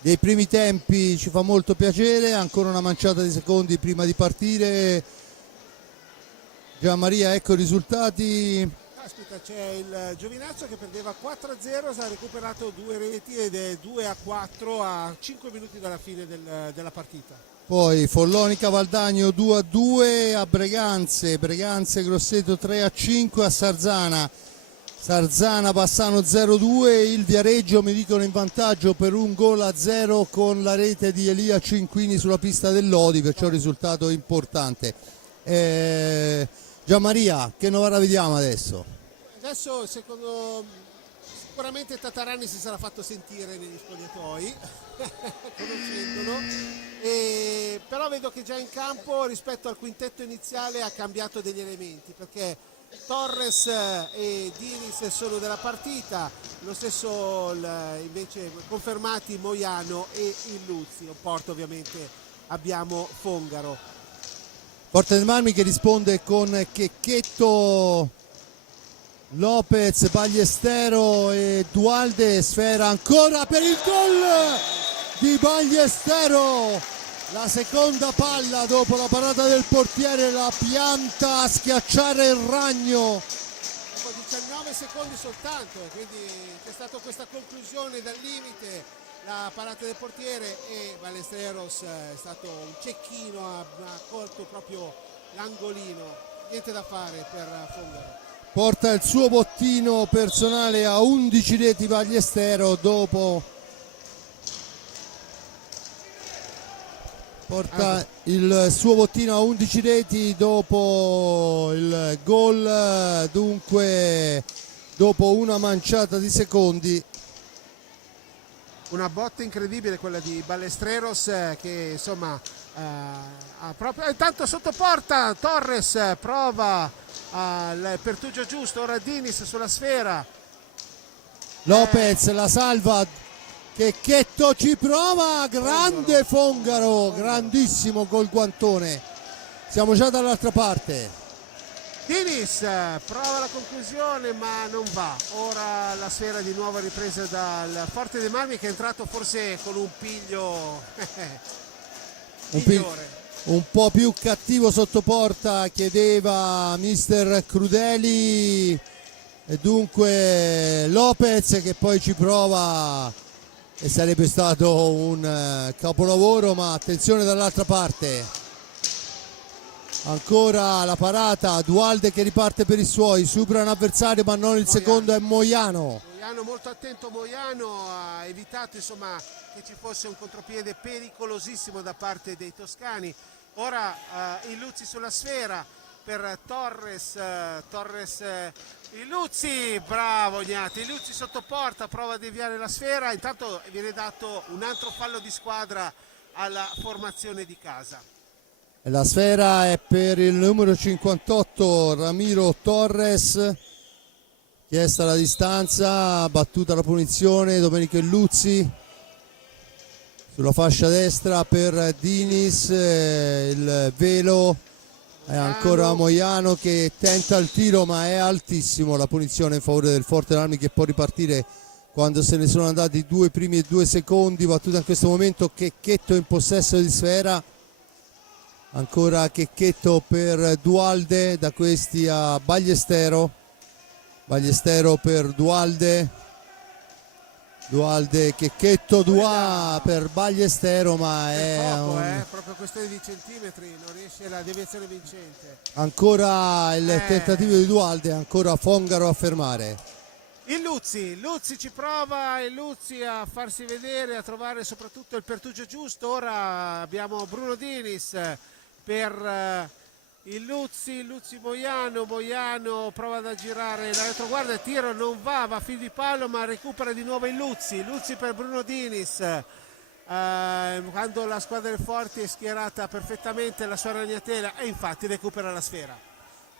dei primi tempi ci fa molto piacere, ancora una manciata di secondi prima di partire. Gianmaria, ecco i risultati. Aspetta, c'è il Giovinazzo che perdeva 4-0, ha recuperato 2 reti ed è 2-4 a 5 minuti dalla fine della partita. Poi Follonica Valdagno 2-2 a Breganze Grosseto 3-5 a Sarzana Bassano 0-2, il Viareggio mi dicono in vantaggio per 1-0 con la rete di Elia Cinquini sulla pista del Lodi, perciò risultato importante. Gianmaria, che Novara vediamo adesso? Adesso sicuramente Tatarani si sarà fatto sentire negli spogliatoi, conoscendolo, però vedo che già in campo rispetto al quintetto iniziale ha cambiato degli elementi, perché Torres e Dinis sono della partita, lo stesso invece confermati Moiano e Illuzzi. Porto ovviamente abbiamo Fongaro. Forte dei Marmi che risponde con Checchetto, Lopez, Ballestero e Dualde. Sfera ancora per il gol di Ballestero, la seconda palla dopo la parata del portiere, la pianta a schiacciare il ragno. 19 secondi soltanto, quindi c'è stata questa conclusione dal limite, la parata del portiere, e Ballesteros è stato un cecchino, ha colto proprio l'angolino, niente da fare per Fongaro. Porta il suo bottino personale a 11 reti Ballestero dopo il suo bottino a 11 reti dopo il gol, dunque dopo una manciata di secondi. Una botta incredibile quella di Ballesteros, che insomma ha proprio, intanto sotto porta Torres prova al pertugio giusto, ora Dinis sulla sfera, Lopez la salva, Checchetto ci prova, grande Fongaro, grandissimo col guantone. Siamo già dall'altra parte. Dinis prova la conclusione ma non va, ora la sfera di nuovo ripresa dal Forte dei Marmi, che è entrato forse con un piglio migliore. Un po' più cattivo sotto porta chiedeva mister Crudeli, e dunque Lopez che poi ci prova e sarebbe stato un capolavoro, ma attenzione dall'altra parte, ancora la parata, Dualde che riparte per i suoi, supera un avversario ma non il secondo, è Moiano Molto attento. Moiano ha evitato insomma che ci fosse un contropiede pericolosissimo da parte dei toscani. Ora Illuzzi sulla sfera per Torres, Illuzzi, bravo Gnati, Illuzzi sotto porta, prova a deviare la sfera, intanto viene dato un altro fallo di squadra alla formazione di casa. La sfera è per il numero 58 Ramiro Torres, chiesta la distanza, battuta la punizione, Domenico Illuzzi sulla fascia destra per Dinis, il velo è ancora Moiano che tenta il tiro ma è altissimo, la punizione in favore del Forte dei Marmi che può ripartire quando se ne sono andati i primi 2 secondi. Battuta in questo momento Checchetto in possesso di sfera, ancora Checchetto per Dualde, da questi a Ballestero per Dualde, Checchetto per Ballestero, ma è poco, proprio questione di centimetri, non riesce la deviazione vincente. Ancora il tentativo di Dualde, ancora Fongaro a fermare. Illuzzi ci prova, Illuzzi a farsi vedere, a trovare soprattutto il pertugio giusto. Ora abbiamo Bruno Dinis per Illuzzi, Moiano prova ad aggirare la retroguardia, tiro non va fil di palo ma recupera di nuovo Illuzzi per Bruno Dinis, quando la squadra del Forti è schierata perfettamente la sua ragnatela, e infatti recupera la sfera.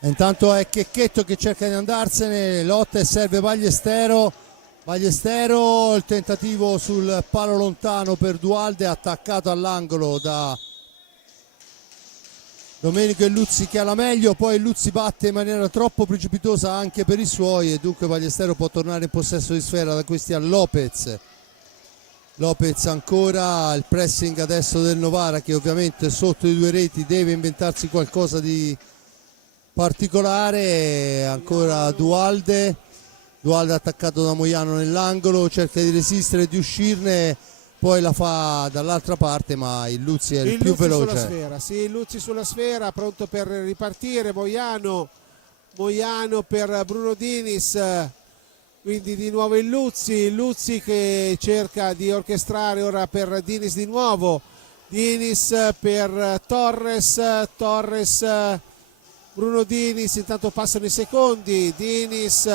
Intanto è Checchetto che cerca di andarsene, lotta e serve Ballestero, il tentativo sul palo lontano per Dualde, attaccato all'angolo da Domenico Illuzzi che ha la meglio, poi Illuzzi batte in maniera troppo precipitosa anche per i suoi e dunque Ballestero può tornare in possesso di sfera. Da questi a Lopez. Lopez ancora, il pressing adesso del Novara che ovviamente sotto i 2 reti deve inventarsi qualcosa di particolare. Ancora Dualde attaccato da Moiano nell'angolo, cerca di resistere e di uscirne, poi la fa dall'altra parte, ma Illuzzi è il più veloce. Sulla sfera, sì, Illuzzi sulla sfera, pronto per ripartire. Moiano per Bruno Diniz, quindi di nuovo Illuzzi che cerca di orchestrare ora per Diniz di nuovo. Diniz per Torres, Bruno Diniz, intanto passano i secondi. Diniz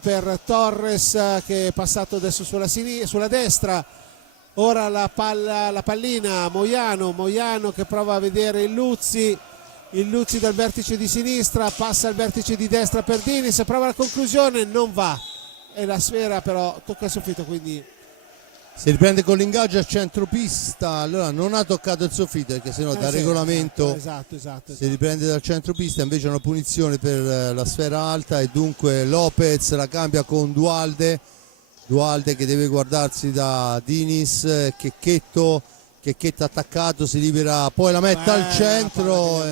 per Torres che è passato adesso sulla destra. Ora la pallina Moiano che prova a vedere Illuzzi dal vertice di sinistra, passa al vertice di destra per Diniz, prova la conclusione, non va, e la sfera però tocca il soffitto, quindi si riprende con l'ingaggio a centropista. Allora non ha toccato il soffitto perché sennò dal regolamento esatto. si riprende dal centropista, invece è una punizione per la sfera alta e dunque Lopez la cambia con Dualde che deve guardarsi da Diniz. Checchetto attaccato, si libera, poi la mette al centro.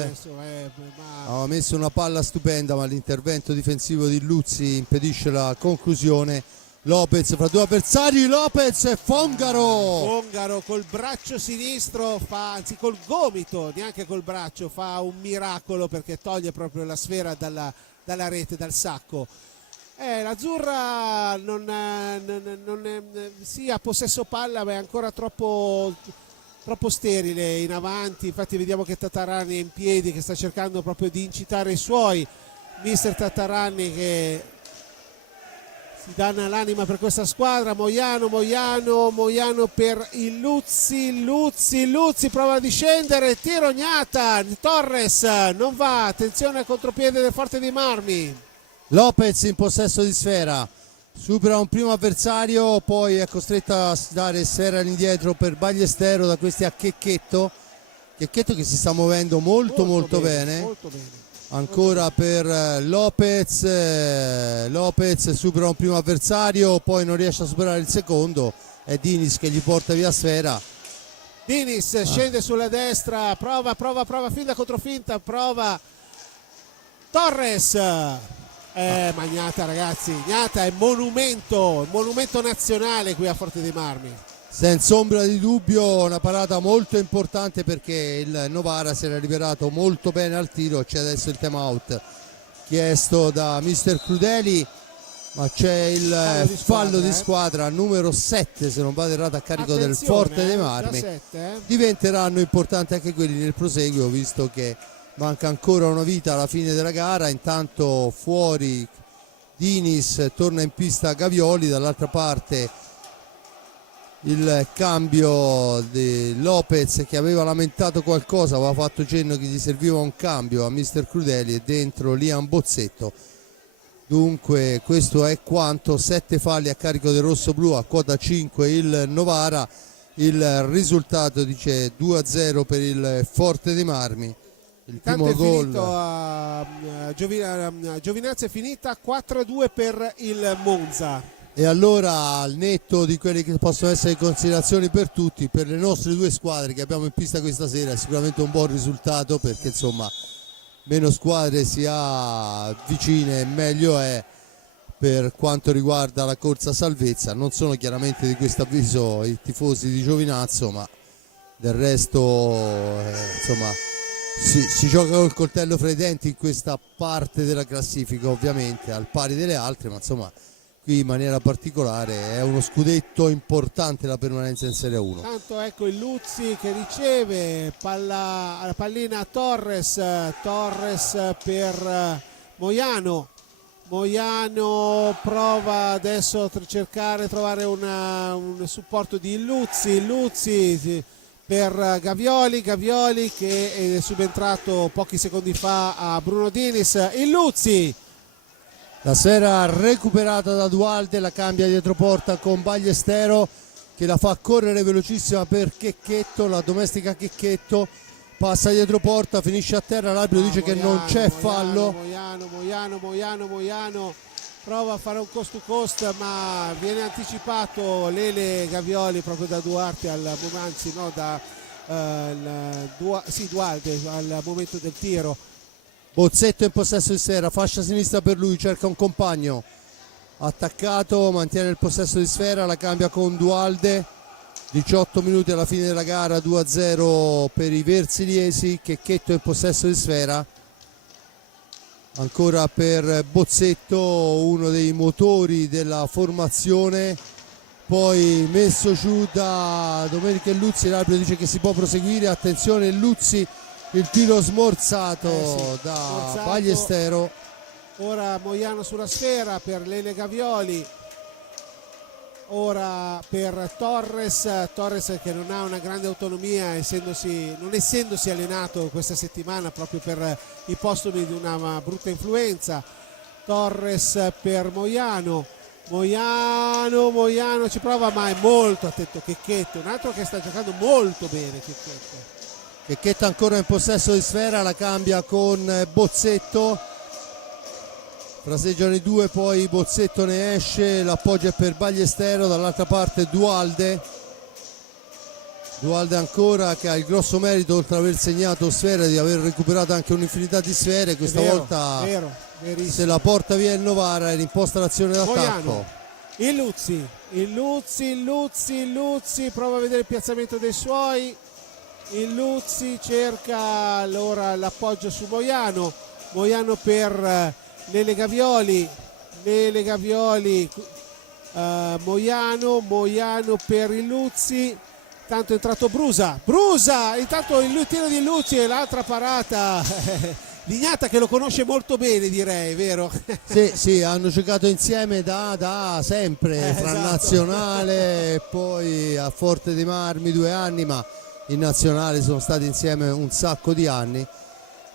Ha messo una palla stupenda, ma l'intervento difensivo di Illuzzi impedisce la conclusione. Lopez fra 2 avversari, Lopez e Fongaro col braccio sinistro anzi col gomito, neanche col braccio, fa un miracolo perché toglie proprio la sfera dalla rete, dal sacco. L'Azzurra non ha possesso palla, ma è ancora troppo sterile in avanti. Infatti vediamo che Tatarani è in piedi, che sta cercando proprio di incitare i suoi. Mister Tatarani che si danna l'anima per questa squadra. Moiano per Illuzzi prova a discendere, tiro Gnata, Torres non va, attenzione al contropiede del Forte dei Marmi. Lopez in possesso di sfera, supera un primo avversario, poi è costretto a dare sfera all'indietro per Ballestero. Da questi a Checchetto che si sta muovendo molto bene. Ancora per Lopez supera un primo avversario, poi non riesce a superare il secondo, è Diniz che gli porta via sfera. Diniz scende sulla destra, prova fin da controfinta, prova Torres, ma Gnata, ragazzi, Gnata è monumento nazionale qui a Forte dei Marmi. Senza ombra di dubbio una parata molto importante perché il Novara si era liberato molto bene al tiro. C'è adesso il time out chiesto da mister Crudeli, ma c'è il fallo di squadra numero 7 se non vado errato a carico del Forte dei Marmi. Diventeranno importanti anche quelli nel proseguo, visto che manca ancora una vita alla fine della gara. Intanto fuori Diniz, torna in pista Gavioli, dall'altra parte il cambio di Lopez che aveva lamentato qualcosa, aveva fatto cenno che gli serviva un cambio a mister Crudeli, e dentro Liam Bozzetto. Dunque questo è quanto, 7 falli a carico del rosso-blu, a quota 5 il Novara. Il risultato dice 2-0 per il Forte dei Marmi. Il primo gol Giovinazza è finita 4-2 per il Monza. E allora, al netto di quelle che possono essere considerazioni per tutti, per le nostre 2 squadre che abbiamo in pista questa sera è sicuramente un buon risultato, perché insomma meno squadre si ha vicine meglio è per quanto riguarda la corsa salvezza. Non sono chiaramente di questo avviso i tifosi di Giovinazzo, ma del resto insomma si gioca col coltello fra i denti in questa parte della classifica, ovviamente al pari delle altre, ma insomma qui in maniera particolare è uno scudetto importante la permanenza in Serie 1. Tanto ecco Illuzzi che riceve pallina a Torres per Moiano prova adesso a trovare un supporto di Illuzzi per Gavioli che è subentrato pochi secondi fa a Bruno Diniz. Illuzzi, la sfera recuperata da Dualde, la cambia dietro porta con Ballestero, che la fa correre velocissima per Checchetto, la domestica Checchetto, passa dietro porta, finisce a terra, l'arbitro dice che non c'è fallo. Moiano prova a fare un coast to coast, ma viene anticipato Lele Gavioli proprio da Duarte anzi no, da Duarte al momento del tiro. Bozzetto in possesso di sfera, fascia sinistra per lui, cerca un compagno, attaccato, mantiene il possesso di sfera, la cambia con Dualde. 18 minuti alla fine della gara, 2-0 per i versiliesi. Checchetto in possesso di sfera, ancora per Bozzetto, uno dei motori della formazione, poi messo giù da Domenico Illuzzi, l'arbitro dice che si può proseguire. Attenzione Illuzzi, il tiro smorzato da Ballestero. Ora Moiano sulla sfera per Lele Gavioli, ora per Torres che non ha una grande autonomia non essendosi allenato questa settimana proprio per i postumi di una brutta influenza. Torres per Moiano ci prova, ma è molto attento Checchetto, un altro che sta giocando molto bene. Checchetto ancora in possesso di sfera, la cambia con Bozzetto, fraseggiano i due, poi Bozzetto ne esce, l'appoggio è per Ballestero, dall'altra parte Dualde ancora, che ha il grosso merito, oltre ad aver segnato sfere, di aver recuperato anche un'infinità di sfere. Questa volta se la porta via il Novara e imposta l'azione d'attacco. Illuzzi prova a vedere il piazzamento dei suoi. Illuzzi cerca allora l'appoggio su Moiano per Lele Gavioli, Moiano per Illuzzi. Tanto è entrato Brusa, intanto il tiro di Illuzzi e l'altra parata Lignata, che lo conosce molto bene, direi, vero? Sì, hanno giocato insieme da sempre, fra esatto. nazionale e poi a Forte dei Marmi 2 anni, ma in nazionale sono stati insieme un sacco di anni.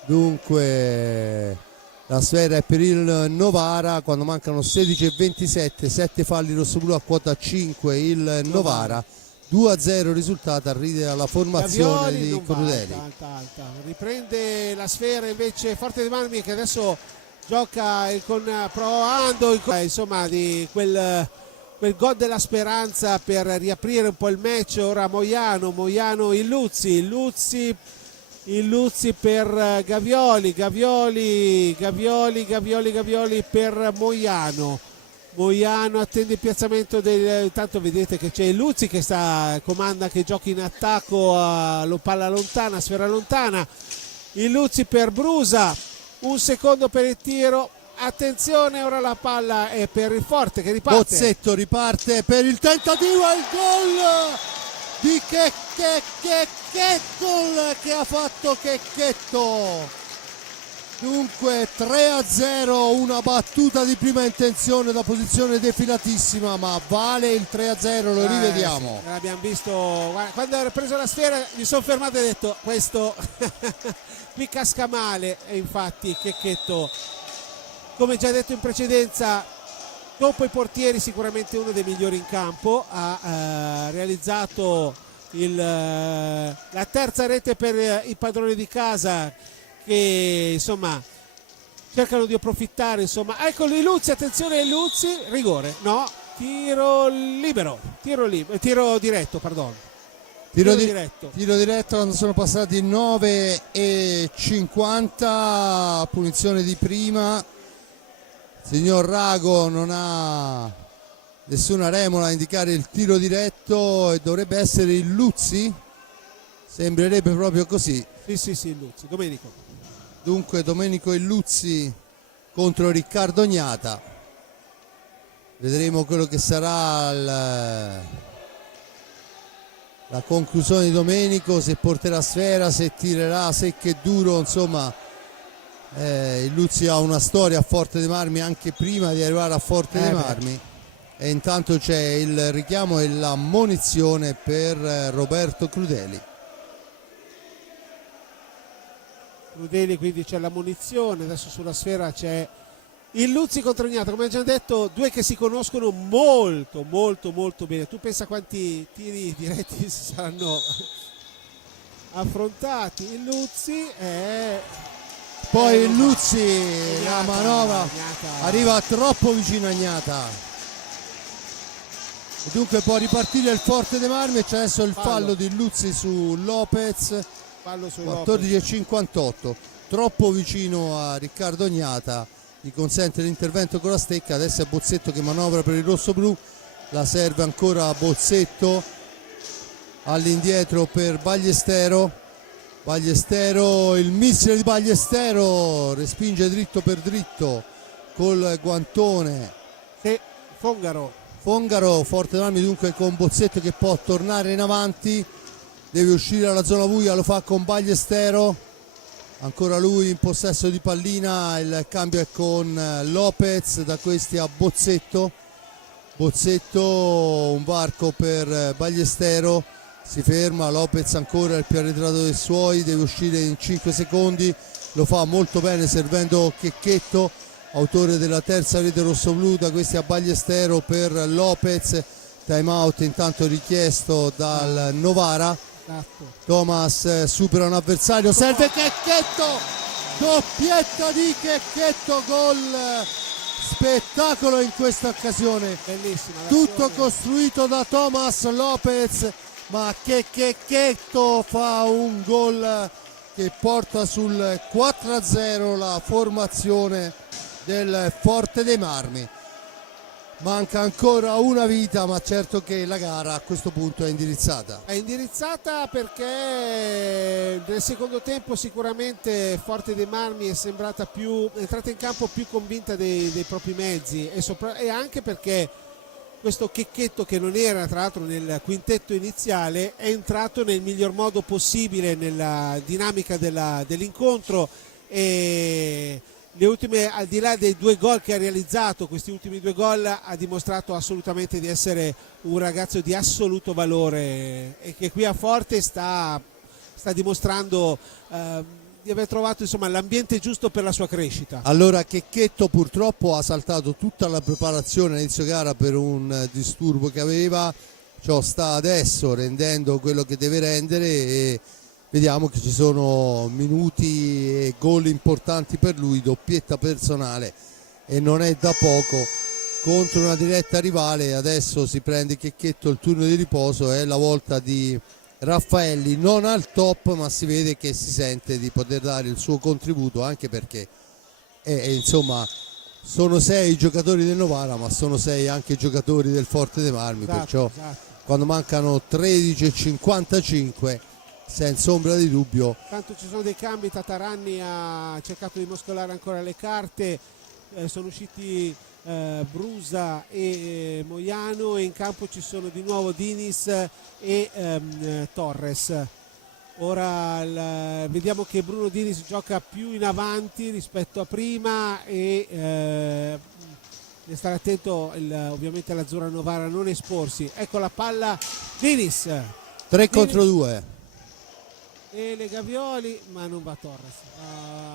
Dunque la sfera è per il Novara quando mancano 16:27, 7 falli rossoblu a quota 5 il Novara. 2-0 risultato, arriva alla formazione Gavioli di Crudeli. Alta. Riprende la sfera invece Forte dei Marmi, che adesso gioca provando insomma di quel gol della speranza per riaprire un po' il match. Ora Moiano Illuzzi per Gavioli per Moiano attende il piazzamento intanto vedete che c'è Illuzzi che comanda, che gioca in attacco, palla lontana, sfera lontana. Illuzzi per Brusa, un secondo per il tiro, attenzione, ora la palla è per il Forte che riparte. Bozzetto riparte per il tentativo e il gol di Checchetto che ha fatto Checchetto. Dunque 3-0, una battuta di prima intenzione da posizione defilatissima, ma vale il 3-0, lo rivediamo. Sì, l'abbiamo visto, quando ha preso la sfera mi sono fermato e ho detto questo qui casca male, e infatti Checchetto, come già detto in precedenza, dopo i portieri sicuramente uno dei migliori in campo, ha realizzato la terza rete per i padroni di casa, che insomma cercano di approfittare, insomma. Eccolo Illuzzi, attenzione Illuzzi, rigore, no, tiro diretto, quando sono passati 9:50, punizione di prima. Signor Rago non ha nessuna remora a indicare il tiro diretto e dovrebbe essere Illuzzi, sembrerebbe proprio così. Sì, Illuzzi, Domenico. Dunque Domenico Illuzzi contro Riccardo Gnata. Vedremo quello che sarà la conclusione di Domenico, se porterà sfera, se tirerà secco e duro, insomma. Illuzzi ha una storia a Forte dei Marmi anche prima di arrivare a Forte dei Marmi, e intanto c'è il richiamo e l'ammonizione per Roberto Crudeli, quindi c'è la munizione. Adesso sulla sfera c'è Il Luzzi contro Ognata, come già detto, due che si conoscono molto bene. Tu pensa quanti tiri diretti si saranno affrontati. Il Luzzi è... Poi il Luzzi, la Ognata, manovra Ognata. arriva troppo vicino a Gnata. E dunque può ripartire il Forte dei Marmi e c'è adesso il fallo di Luzzi su Lopez. Fallo su Lopez. 14,58, troppo vicino a Riccardo Ognata, gli consente l'intervento con la stecca. Adesso è Bozzetto che manovra per il rosso-blu, la serve ancora a Bozzetto, all'indietro per Ballestero. Ballestero, il missile di Ballestero, respinge dritto per dritto col guantone. Sì, Fongaro. Fongaro, Forte dei Marmi dunque con Bozzetto che può tornare in avanti, deve uscire dalla zona buia, lo fa con Ballestero, ancora lui in possesso di pallina, il cambio è con Lopez, da questi a Bozzetto. Bozzetto, un varco per Ballestero, si ferma, Lopez ancora il più arretrato dei suoi, deve uscire in 5 secondi, lo fa molto bene servendo Checchetto, autore della terza rete rosso-blu, da questi a Ballestero per Lopez. Time out intanto richiesto dal Novara. Esatto. Thomas supera un avversario, serve Checchetto, doppietta di Checchetto, gol, spettacolo in questa occasione, Bellissima tutto l'azione. costruito da Thomas Lopez, ma Checchetto fa un gol che porta sul 4-0 la formazione del Forte dei Marmi. Manca ancora una vita, ma certo che la gara a questo punto è indirizzata. È indirizzata perché nel secondo tempo sicuramente Forte dei Marmi è entrata in campo più convinta dei propri mezzi e anche perché questo Checchetto, che non era tra l'altro nel quintetto iniziale, è entrato nel miglior modo possibile nella dinamica dell'incontro, e le ultime, al di là dei 2 gol che ha realizzato, questi ultimi 2 gol, ha dimostrato assolutamente di essere un ragazzo di assoluto valore e che qui a Forte sta dimostrando di aver trovato insomma l'ambiente giusto per la sua crescita. Allora Checchetto purtroppo ha saltato tutta la preparazione all'inizio gara per un disturbo che aveva, ciò sta adesso rendendo quello che deve rendere e vediamo che ci sono minuti e gol importanti per lui, doppietta personale e non è da poco contro una diretta rivale. Adesso si prende Checchetto il turno di riposo, è la volta di Raffaelli, non al top, ma si vede che si sente di poter dare il suo contributo, anche perché insomma sono 6 giocatori del Novara, ma sono 6 anche giocatori del Forte dei Marmi, perciò quando mancano 13:55 senza ombra di dubbio. Tanto ci sono dei cambi, Tataranni ha cercato di muscolare ancora le carte, sono usciti Brusa e Moiano, e in campo ci sono di nuovo Dinis e Torres. Ora vediamo che Bruno Dinis gioca più in avanti rispetto a prima e deve stare attento ovviamente all'Azzurra Novara a non esporsi. Ecco la palla, Dinis 3 contro 2 e le Gavioli, ma non va Torres.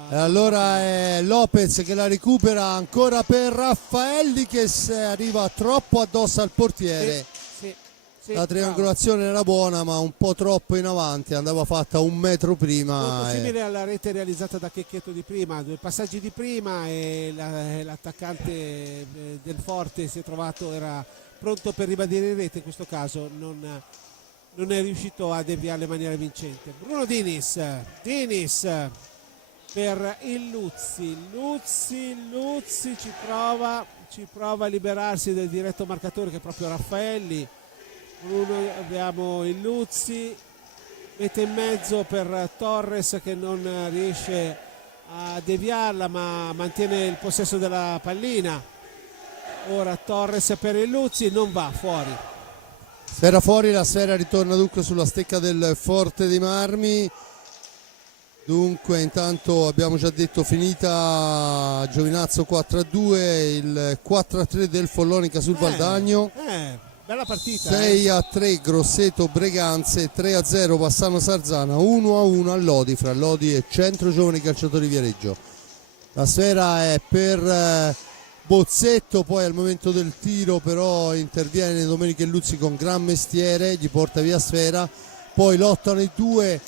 e allora è Lopez che la recupera ancora per Raffaelli, che arriva troppo addosso al portiere. Sì, La triangolazione era buona, ma un po' troppo in avanti, andava fatta un metro prima. Molto simile alla rete realizzata da Checchetto di prima, 2 passaggi di prima e l'attaccante del Forte si è trovato, era pronto per ribadire in rete, in questo caso non è riuscito a deviare in maniera vincente. Bruno Dinis per il Luzzi ci prova a liberarsi del diretto marcatore che è proprio Raffaelli. Abbiamo il Luzzi, mette in mezzo per Torres che non riesce a deviarla ma mantiene il possesso della pallina. Ora Torres per il Luzzi, non va, fuori. Sfera fuori, la sfera ritorna dunque sulla stecca del Forte dei Marmi. Dunque intanto abbiamo già detto finita Giovinazzo 4-2, il 4-3 del Follonica sul Valdagno. Bella partita. 6-3 Grosseto Breganze, 3-0 Bassano Sarzana, 1-1 a Lodi fra Lodi e Centro Giovani Calciatori Viareggio. La sfera è per Bozzetto, poi al momento del tiro però interviene Domenico Luzzi con gran mestiere, gli porta via sfera, poi lottano i due,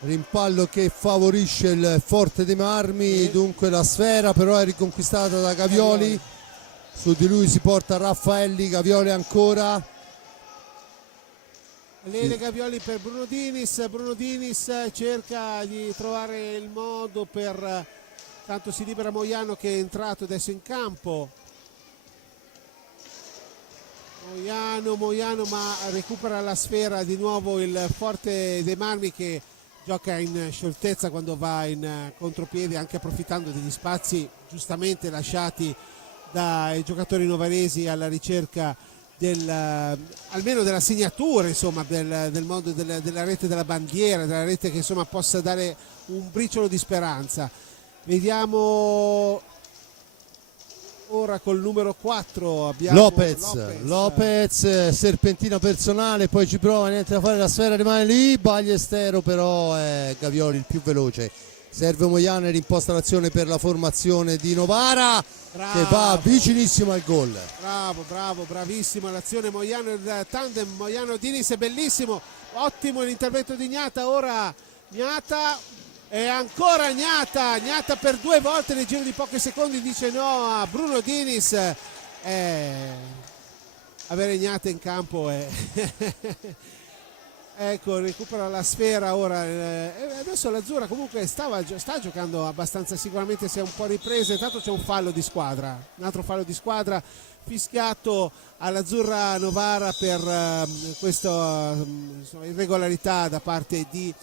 rimpallo che favorisce il Forte dei Marmi, dunque la sfera però è riconquistata da Gavioli, su di lui si porta Raffaelli, Gavioli ancora. Lele Gavioli per Bruno Dinis cerca di trovare il modo per, tanto si libera Moiano che è entrato adesso in campo. Moiano ma recupera la sfera di nuovo il Forte dei Marmi, che gioca in scioltezza quando va in contropiede, anche approfittando degli spazi giustamente lasciati dai giocatori novaresi alla ricerca almeno della segnatura, insomma, del mondo della rete della bandiera, della rete che insomma possa dare un briciolo di speranza. Vediamo ora col numero 4 abbiamo Lopez, serpentina personale, poi ci prova, niente da fare, la sfera rimane lì, Ballestero però è Gavioli il più veloce, serve Moiano e rimposta l'azione per la formazione di Novara. Bravo, che va vicinissimo al gol. Bravissima l'azione Moiano, il tandem Moiano-Dinis è bellissimo, ottimo l'intervento di Gnata, ora Gnata e ancora Gnata per 2 volte nel giro di pochi secondi dice no a Bruno Dinis. Avere Gnata in campo è ecco, recupera la sfera ora, adesso l'Azzurra comunque sta giocando abbastanza, sicuramente si è un po' ripresa, intanto c'è un fallo di squadra, un altro fallo di squadra fischiato all'Azzurra Novara per questa irregolarità da parte di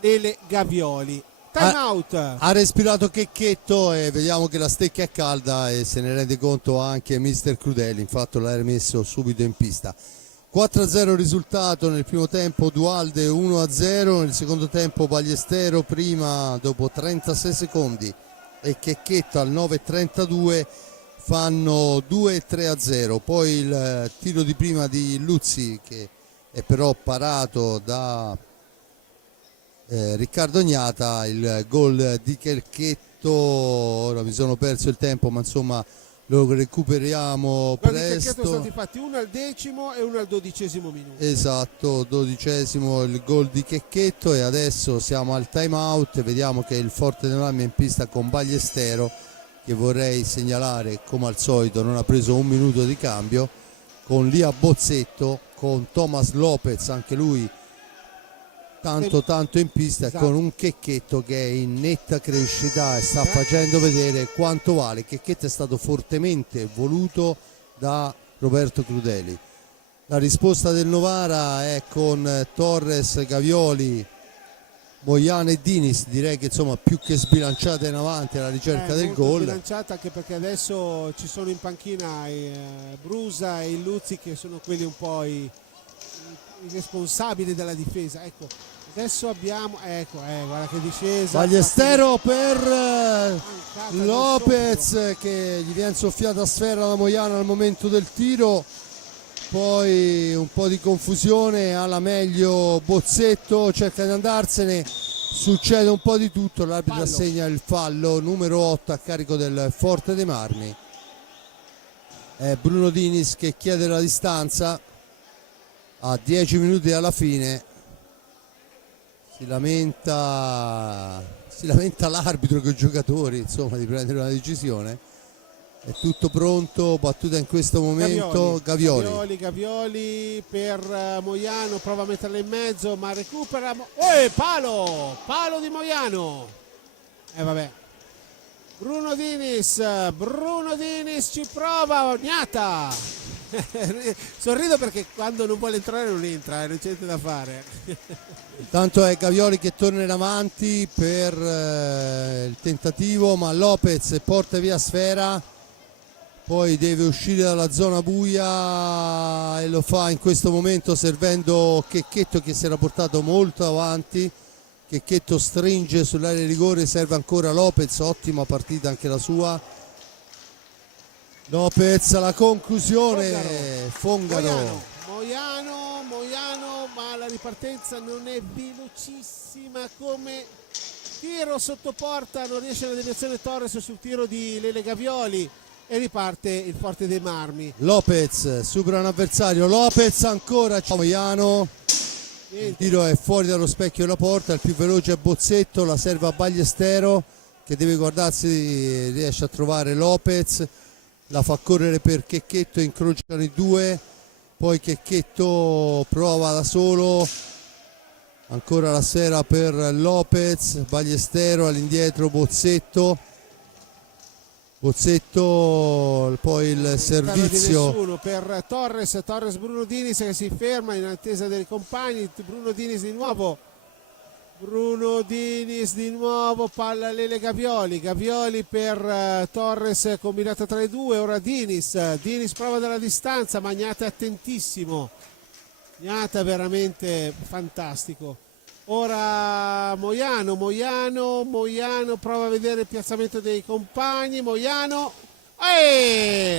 Lele Gavioli. Time out. Ha respirato Checchetto e vediamo che la stecca è calda e se ne rende conto anche mister Crudeli, infatti l'ha rimesso subito in pista. 4-0 risultato nel primo tempo, Dualde 1-0, nel secondo tempo Ballestero prima dopo 36 secondi e Checchetto al 9.32 fanno 2-3-0, poi il tiro di prima di Luzzi che è però parato da Riccardo Gnata, il gol di Checchetto, ora mi sono perso il tempo ma insomma lo recuperiamo presto. Sono stati fatti uno al 10° e uno al 12° minuto. Esatto, 12° il gol di Checchetto e adesso siamo al time out, vediamo che il Forte dei Marmi è in pista con Ballestero che vorrei segnalare come al solito non ha preso un minuto di cambio, con Lia Bozzetto, con Thomas Lopez anche lui tanto in pista, esatto. Con un Checchetto che è in netta crescita e sta facendo vedere quanto vale. Checchetto è stato fortemente voluto da Roberto Crudeli. La risposta del Novara è con Torres, Gavioli, Moiano e Dinis, direi che insomma più che sbilanciata in avanti alla ricerca del gol. Sbilanciata anche perché adesso ci sono in panchina Brusa e il Luzzi che sono quelli un po' i responsabili della difesa. Ecco, adesso abbiamo guarda che discesa, Ballestero per Lopez che gli viene soffiata a sfera da Moiano al momento del tiro, poi un po' di confusione, alla meglio Bozzetto, cerca di andarsene, succede un po' di tutto, l'arbitro assegna il fallo numero 8 a carico del Forte dei Marmi. È Bruno Dinis che chiede la distanza a 10 minuti dalla fine, si lamenta l'arbitro con i giocatori insomma di prendere una decisione. È tutto pronto, battuta in questo momento Gavioli per Moiano, prova a metterla in mezzo ma recupera palo di Moiano, vabbè. Bruno Dinis ci prova, Gnata. Sorrido perché quando non vuole entrare non entra, non c'è niente da fare. Intanto è Gavioli che torna in avanti per il tentativo, ma Lopez porta via sfera, poi deve uscire dalla zona buia e lo fa in questo momento servendo Checchetto che si era portato molto avanti. Checchetto stringe sull'area di rigore, serve ancora Lopez, ottima partita anche la sua. Lopez alla conclusione, Fongaro. Moiano, ma la ripartenza non è velocissima come tiro sotto porta, non riesce la deviazione Torres sul tiro di Lele Gavioli e riparte il Forte dei Marmi. Lopez supera un avversario, Lopez ancora, Moiano, il tiro è fuori dallo specchio della porta, il più veloce è Bozzetto, la serve a Ballestero che deve guardarsi, riesce a trovare Lopez, la fa correre per Checchetto, incrociano i due, poi Checchetto prova da solo, ancora la sfera per Lopez, Ballestero all'indietro, Bozzetto, poi il servizio di nessuno per Torres, Bruno Dinis che si ferma in attesa dei compagni, Bruno Dinis di nuovo, palla Lele Gavioli per Torres, combinata tra i due, ora Dinis prova dalla distanza, Magnata è attentissimo, Magnata veramente fantastico. Ora Moiano prova a vedere il piazzamento dei compagni,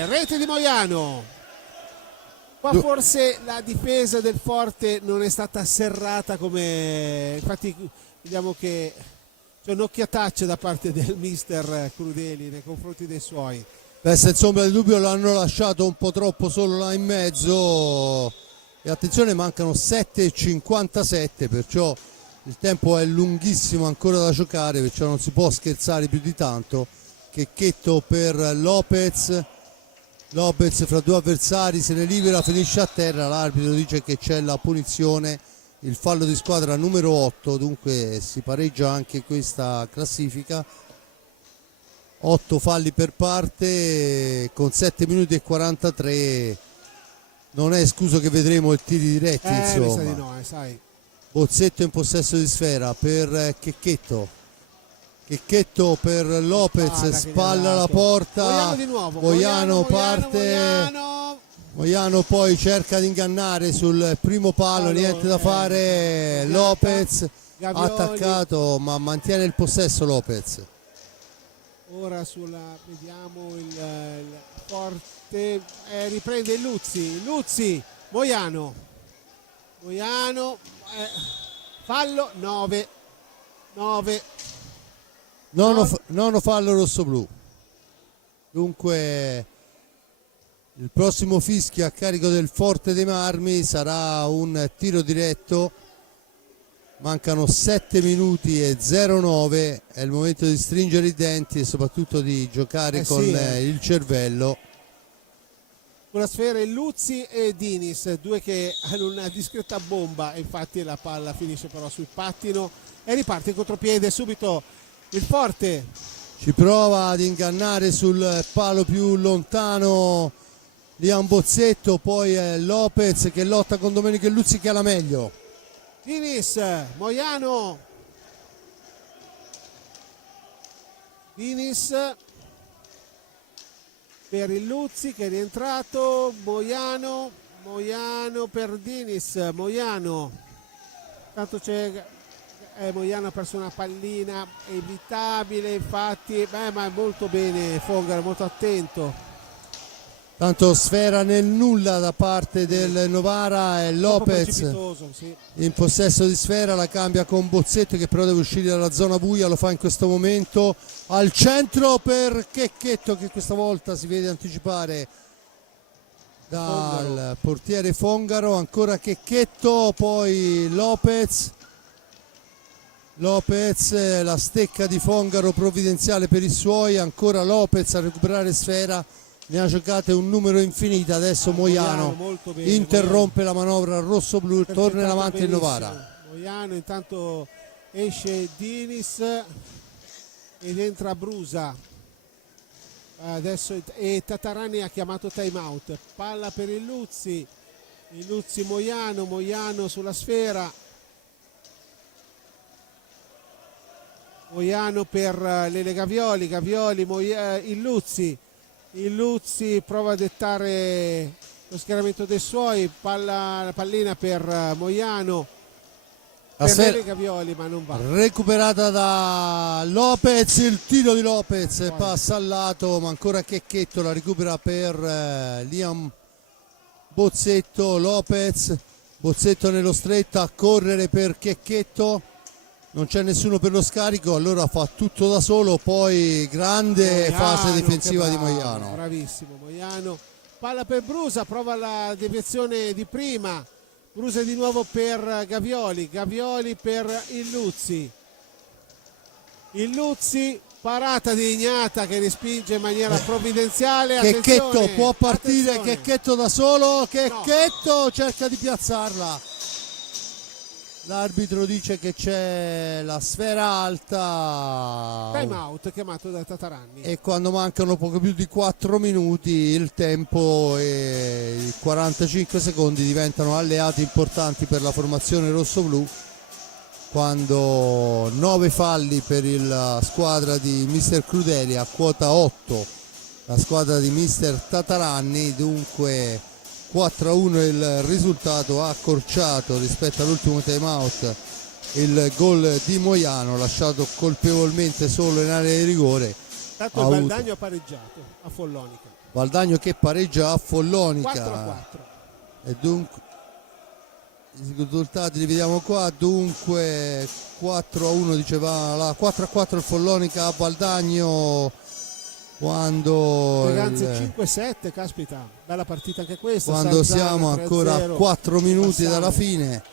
rete di Moiano. Qua forse la difesa del Forte non è stata serrata come, infatti vediamo che c'è un'occhiataccia da parte del mister Crudeli nei confronti dei suoi. Beh, senza ombra di dubbio l'hanno lasciato un po' troppo solo là in mezzo e attenzione, mancano 7:57, perciò il tempo è lunghissimo ancora da giocare, perciò non si può scherzare più di tanto. Checchetto per Lopez fra due avversari, se ne libera, finisce a terra, l'arbitro dice che c'è la punizione, il fallo di squadra numero 8, dunque si pareggia anche questa classifica. 8 falli per parte con 7 minuti e 43, non è escluso che vedremo i tiri diretti, insomma. Mi sa di no, sai. Bozzetto in possesso di sfera per Checchetto per Lopez, spalla alla porta, Moiano parte, Moiano poi cerca di ingannare sul primo palo, niente da fare, Lopez Gavioli. Attaccato ma mantiene il possesso Lopez. Ora vediamo il Forte, riprende il Luzzi, Moiano, fallo 9. Nono fallo rossoblu. Dunque il prossimo fischio a carico del Forte dei Marmi sarà un tiro diretto. Mancano 7 minuti e 09, è il momento di stringere i denti e soprattutto di giocare con il cervello. Con la sfera il Luzzi e Dinis, due che hanno una discreta bomba, e infatti la palla finisce però sul pattino e riparte in contropiede subito il Forte. Ci prova ad ingannare sul palo più lontano Liam Bozzetto, poi è Lopez che lotta con Domenico Luzzi che ha la meglio. Dinis, Moiano, per il Luzzi che è rientrato, Moiano per Dinis, tanto c'è Moiano ha perso una pallina evitabile, infatti, ma molto bene Fongaro, molto attento. Tanto sfera nel nulla da parte del Novara e Lopez in possesso di sfera, la cambia con Bozzetto che però deve uscire dalla zona buia, lo fa in questo momento al centro per Checchetto che questa volta si vede anticipare dal portiere Fongaro, ancora Checchetto, poi Lopez, la stecca di Fongaro provvidenziale per i suoi, ancora Lopez a recuperare sfera. Ne ha giocate un numero infinito, adesso Moiano interrompe la manovra rosso-blu, torna in avanti il Novara. Moiano intanto esce Dinis ed entra Brusa. Adesso e Tatarani ha chiamato time out. Palla per il Luzzi Moiano sulla sfera. Moiano per Lele Gavioli, il Luzzi prova a dettare lo schieramento dei suoi, pallina per Moiano, per Lele Gavioli, ma non va. Recuperata da Lopez, il tiro di Lopez passa al lato, ma ancora Checchetto la recupera per Liam Bozzetto. Bozzetto nello stretto a correre per Checchetto, non c'è nessuno per lo scarico, allora fa tutto da solo, poi grande fase difensiva di Moiano. Bravissimo Moiano. Palla per Brusa, prova la deviazione di prima. Brusa di nuovo per Gavioli, Gavioli per Illuzzi. Illuzzi, parata di Ignata che respinge in maniera provvidenziale. Checchetto può partire, attenzione. Checchetto da solo, Checchetto cerca di piazzarla. L'arbitro dice che c'è la sfera alta. Time out chiamato da Tataranni. E quando mancano poco più di 4 minuti il tempo e i 45 secondi diventano alleati importanti per la formazione rosso-blu, quando 9 falli per la squadra di mister Crudeli, a quota 8 la squadra di mister Tataranni, dunque 4-1 il risultato, ha accorciato rispetto all'ultimo time out il gol di Moiano, lasciato colpevolmente solo in area di rigore. Tanto il Valdagno ha pareggiato a Follonica. Valdagno che pareggia a Follonica. 4-4. E dunque i risultati li vediamo qua, dunque 4-1 diceva, la 4-4 il Follonica a Valdagno, quando Ragazzi 5-7, caspita, bella partita anche questa. Quando Sarzana, siamo ancora a 4 minuti Bassano. dalla fine,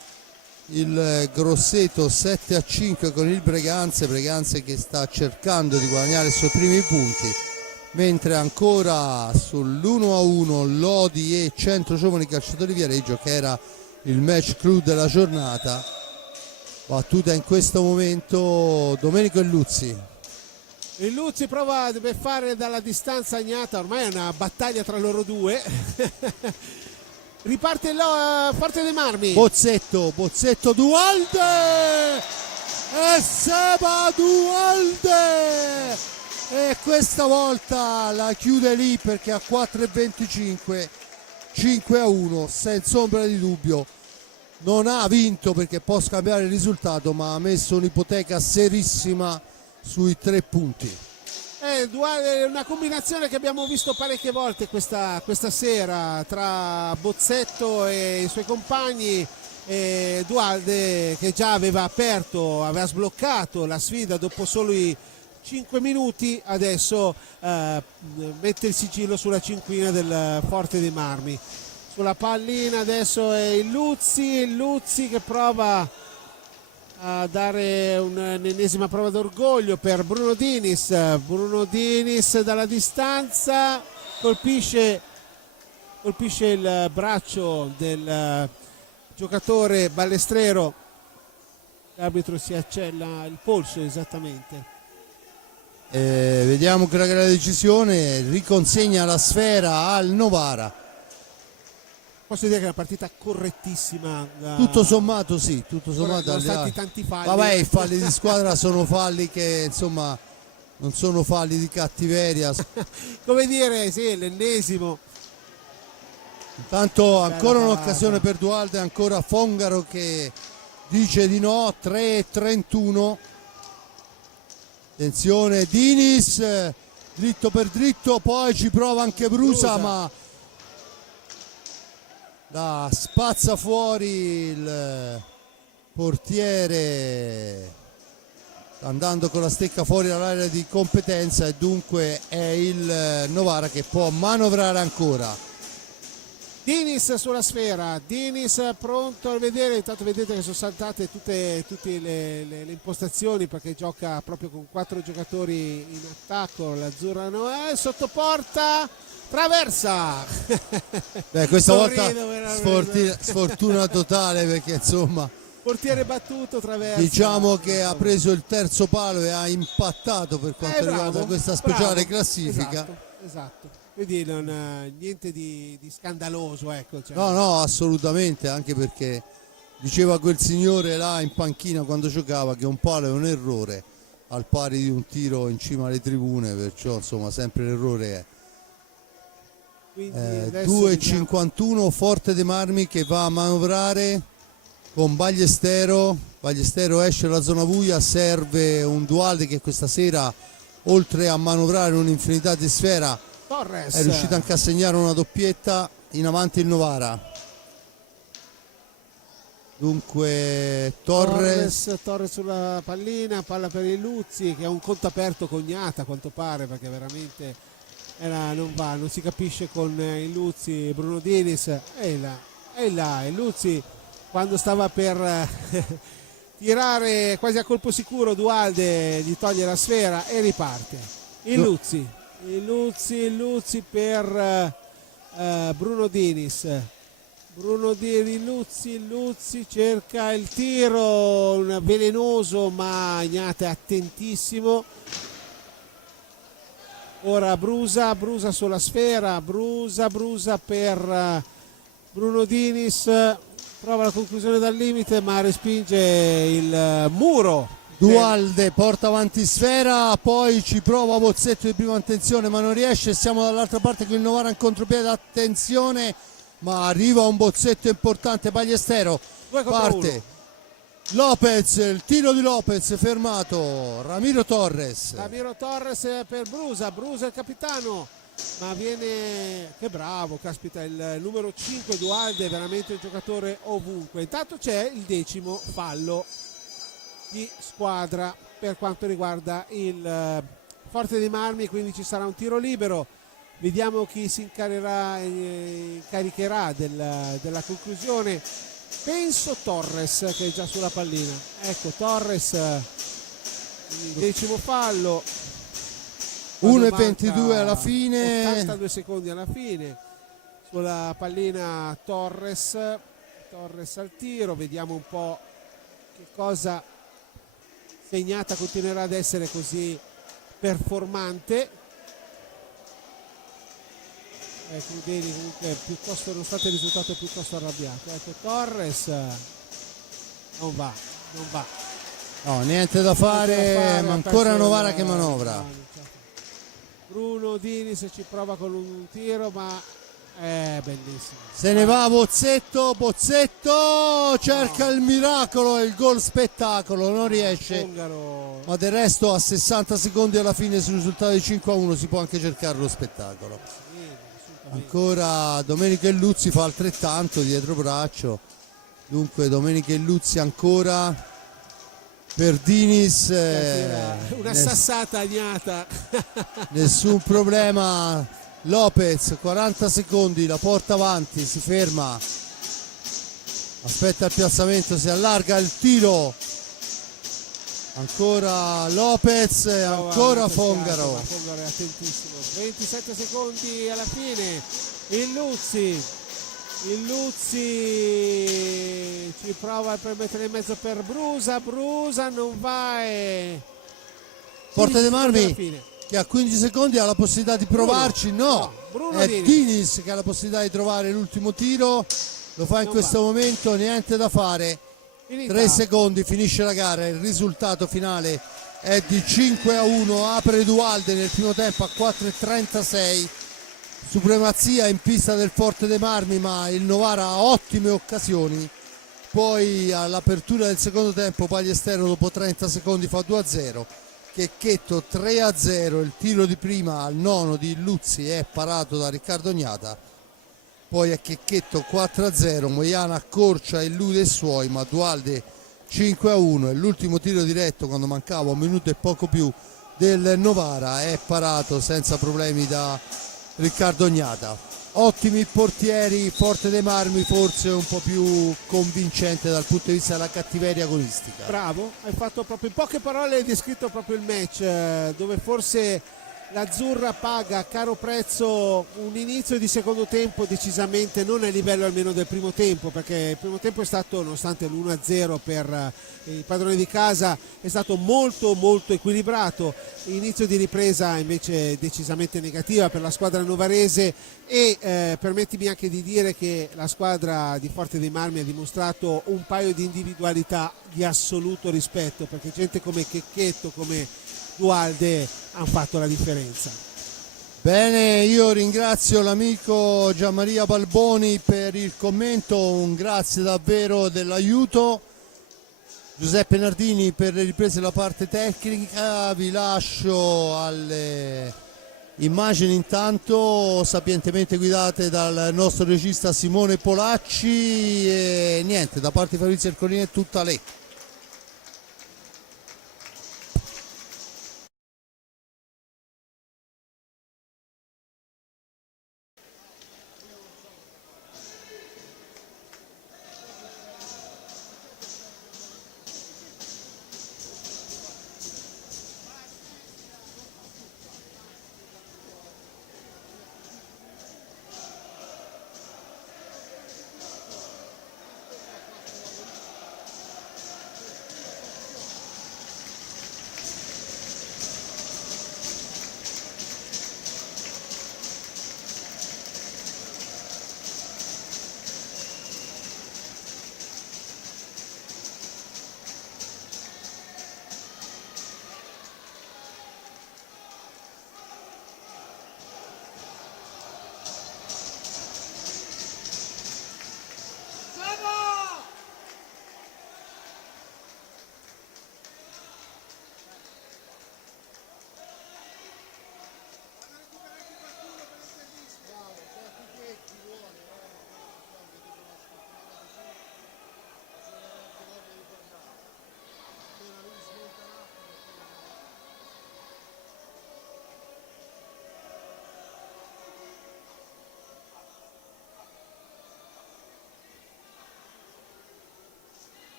il Grosseto 7-5 con il Breganze che sta cercando di guadagnare i suoi primi punti, mentre ancora sull'1-1 Lodi e Centro Giovani Calciatori Viareggio, che era il match clou della giornata. Battuta in questo momento Domenico Illuzzi. Il Luzzi prova, deve fare dalla distanza Ignata, ormai è una battaglia tra loro due. Riparte Forte dei Marmi. Bozzetto Dualde e Seba Dualde, e questa volta la chiude lì perché a 4:25, 5-1, senza ombra di dubbio. Non ha vinto perché può scambiare il risultato, ma ha messo un'ipoteca serissima sui 3 punti. È una combinazione che abbiamo visto parecchie volte questa sera tra Bozzetto e i suoi compagni. Dualde, che già aveva sbloccato la sfida dopo solo i 5 minuti, adesso mette il sigillo sulla cinquina del Forte dei Marmi. Sulla pallina adesso è il Luzzi che prova a dare un'ennesima prova d'orgoglio per Bruno Dinis dalla distanza, colpisce il braccio del giocatore Ballestrero, l'arbitro si accella il polso esattamente. Vediamo che la decisione riconsegna la sfera al Novara. Posso dire che è una partita correttissima. Tutto sommato sì, Sono stati tanti falli. Vabbè, i falli di squadra sono falli che insomma non sono falli di cattiveria. Come dire, sì, l'ennesimo. Intanto ancora un'occasione per Dualde, ancora Fongaro che dice di no. 3-31. Attenzione Dinis, dritto per dritto, poi ci prova anche Brusa. Ma la spazza fuori il portiere, andando con la stecca fuori dall'area di competenza, e dunque è il Novara che può manovrare ancora. Dinis sulla sfera, Dinis pronto a vedere, intanto vedete che sono saltate tutte le impostazioni perché gioca proprio con 4 giocatori in attacco. L'Azzurra Noè sotto porta, traversa. Beh, questa volta veramente. sfortuna totale perché insomma Portiere battuto, traversa. diciamo che ha preso il terzo palo e ha impattato per quanto riguarda questa speciale classifica. Esatto. Quindi niente di scandaloso, ecco. Cioè. No, assolutamente, anche perché diceva quel signore là in panchina quando giocava che un palo è un errore al pari di un tiro in cima alle tribune, perciò insomma sempre l'errore è. 2-51 Forte dei Marmi che va a manovrare con Ballestero esce dalla zona buia, serve un Dualde che questa sera, oltre a manovrare un'infinità di sfera, Torres è riuscito anche a segnare una doppietta. In avanti il Novara. Dunque Torres, Torres sulla pallina, palla per il Luzzi che ha un conto aperto con Gnata a quanto pare, perché veramente non va, non si capisce con il Luzzi. Bruno Dinis è là, il Luzzi quando stava per tirare quasi a colpo sicuro Dualde gli toglie la sfera e riparte. Il Luzzi per Bruno Dinis. Luzzi cerca il tiro, un velenoso, ma Gnata è attentissimo. Ora Brusa sulla sfera, Brusa per Bruno Dinis, prova la conclusione dal limite ma respinge il muro. Dualde porta avanti sfera, poi ci prova Bozzetto di prima attenzione ma non riesce, siamo dall'altra parte con il Novara in contropiede, attenzione, ma arriva un Bozzetto importante, Ballestero parte, Lopez, il tiro di Lopez fermato, Ramiro Torres Per Brusa il capitano, ma viene, che bravo, caspita, il numero 5 Dualde è veramente un giocatore ovunque. Intanto c'è il 10° fallo di squadra per quanto riguarda il Forte dei Marmi, quindi ci sarà un tiro libero. Vediamo chi si incaricherà della conclusione. Penso Torres, che è già sulla pallina. Ecco Torres, il 10° fallo. 1:22 alla fine, 82 secondi alla fine. Sulla pallina Torres al tiro. Vediamo un po' che cosa, se Gnata continuerà ad essere così performante. Crudeli comunque piuttosto, nonostante il risultato, piuttosto arrabbiato. Ecco Torres non va. no, niente da fare, ma ancora Novara che manovra. Bruno Dinis ci prova con un tiro, ma è bellissimo. Se ne va Bozzetto cerca il miracolo e il gol spettacolo, non riesce. Ungaro. Ma del resto a 60 secondi alla fine sul risultato di 5-1 si può anche cercare lo spettacolo. Ancora Domenico Luzzi fa altrettanto dietro braccio. Dunque Domenico Luzzi ancora per Dinis, una sassata Gnata. nessun problema. Lopez 40 secondi, la porta avanti, si ferma, aspetta il piazzamento, si allarga il tiro, ancora Lopez, ancora Fongaro. Fongaro è attentissimo. 27 secondi alla fine. Il Luzzi ci prova per mettere in mezzo per Brusa non va e Forte dei Marmi che a 15 secondi ha la possibilità di provarci. Bruno è Dinis. Dinis che ha la possibilità di trovare l'ultimo tiro, lo fa in questo momento, niente da fare. 3 secondi, finisce la gara, il risultato finale è di 5-1, apre Dualde nel primo tempo a 4:36, supremazia in pista del Forte dei Marmi, ma il Novara ha ottime occasioni. Poi all'apertura del secondo tempo Ballestero dopo 30 secondi fa 2-0, Checchetto 3-0, il tiro di prima al nono di Luzzi è parato da Riccardo Gnata, poi a Checchetto 4-0, Moiana accorcia e illude i suoi, ma Dualde 5-1 e l'ultimo tiro diretto quando mancava un minuto e poco più del Novara è parato senza problemi da Riccardo Gnata. Ottimi portieri, Forte dei Marmi forse un po' più convincente dal punto di vista della cattiveria agonistica. Bravo, hai fatto proprio in poche parole, hai descritto proprio il match dove forse l'Azzurra paga a caro prezzo un inizio di secondo tempo decisamente non a livello almeno del primo tempo, perché il primo tempo è stato, nonostante l'1-0 per i padroni di casa, è stato molto equilibrato. Inizio di ripresa invece decisamente negativa per la squadra novarese e permettimi anche di dire che la squadra di Forte dei Marmi ha dimostrato un paio di individualità di assoluto rispetto, perché gente come Checchetto, come Dualde hanno fatto la differenza. Bene, io ringrazio l'amico Gianmaria Balboni per il commento, un grazie davvero dell'aiuto. Giuseppe Nardini per le riprese della parte tecnica, vi lascio alle Immagini intanto sapientemente guidate dal nostro regista Simone Polacci e niente, da parte di Fabrizio Ercolini è tutta lì.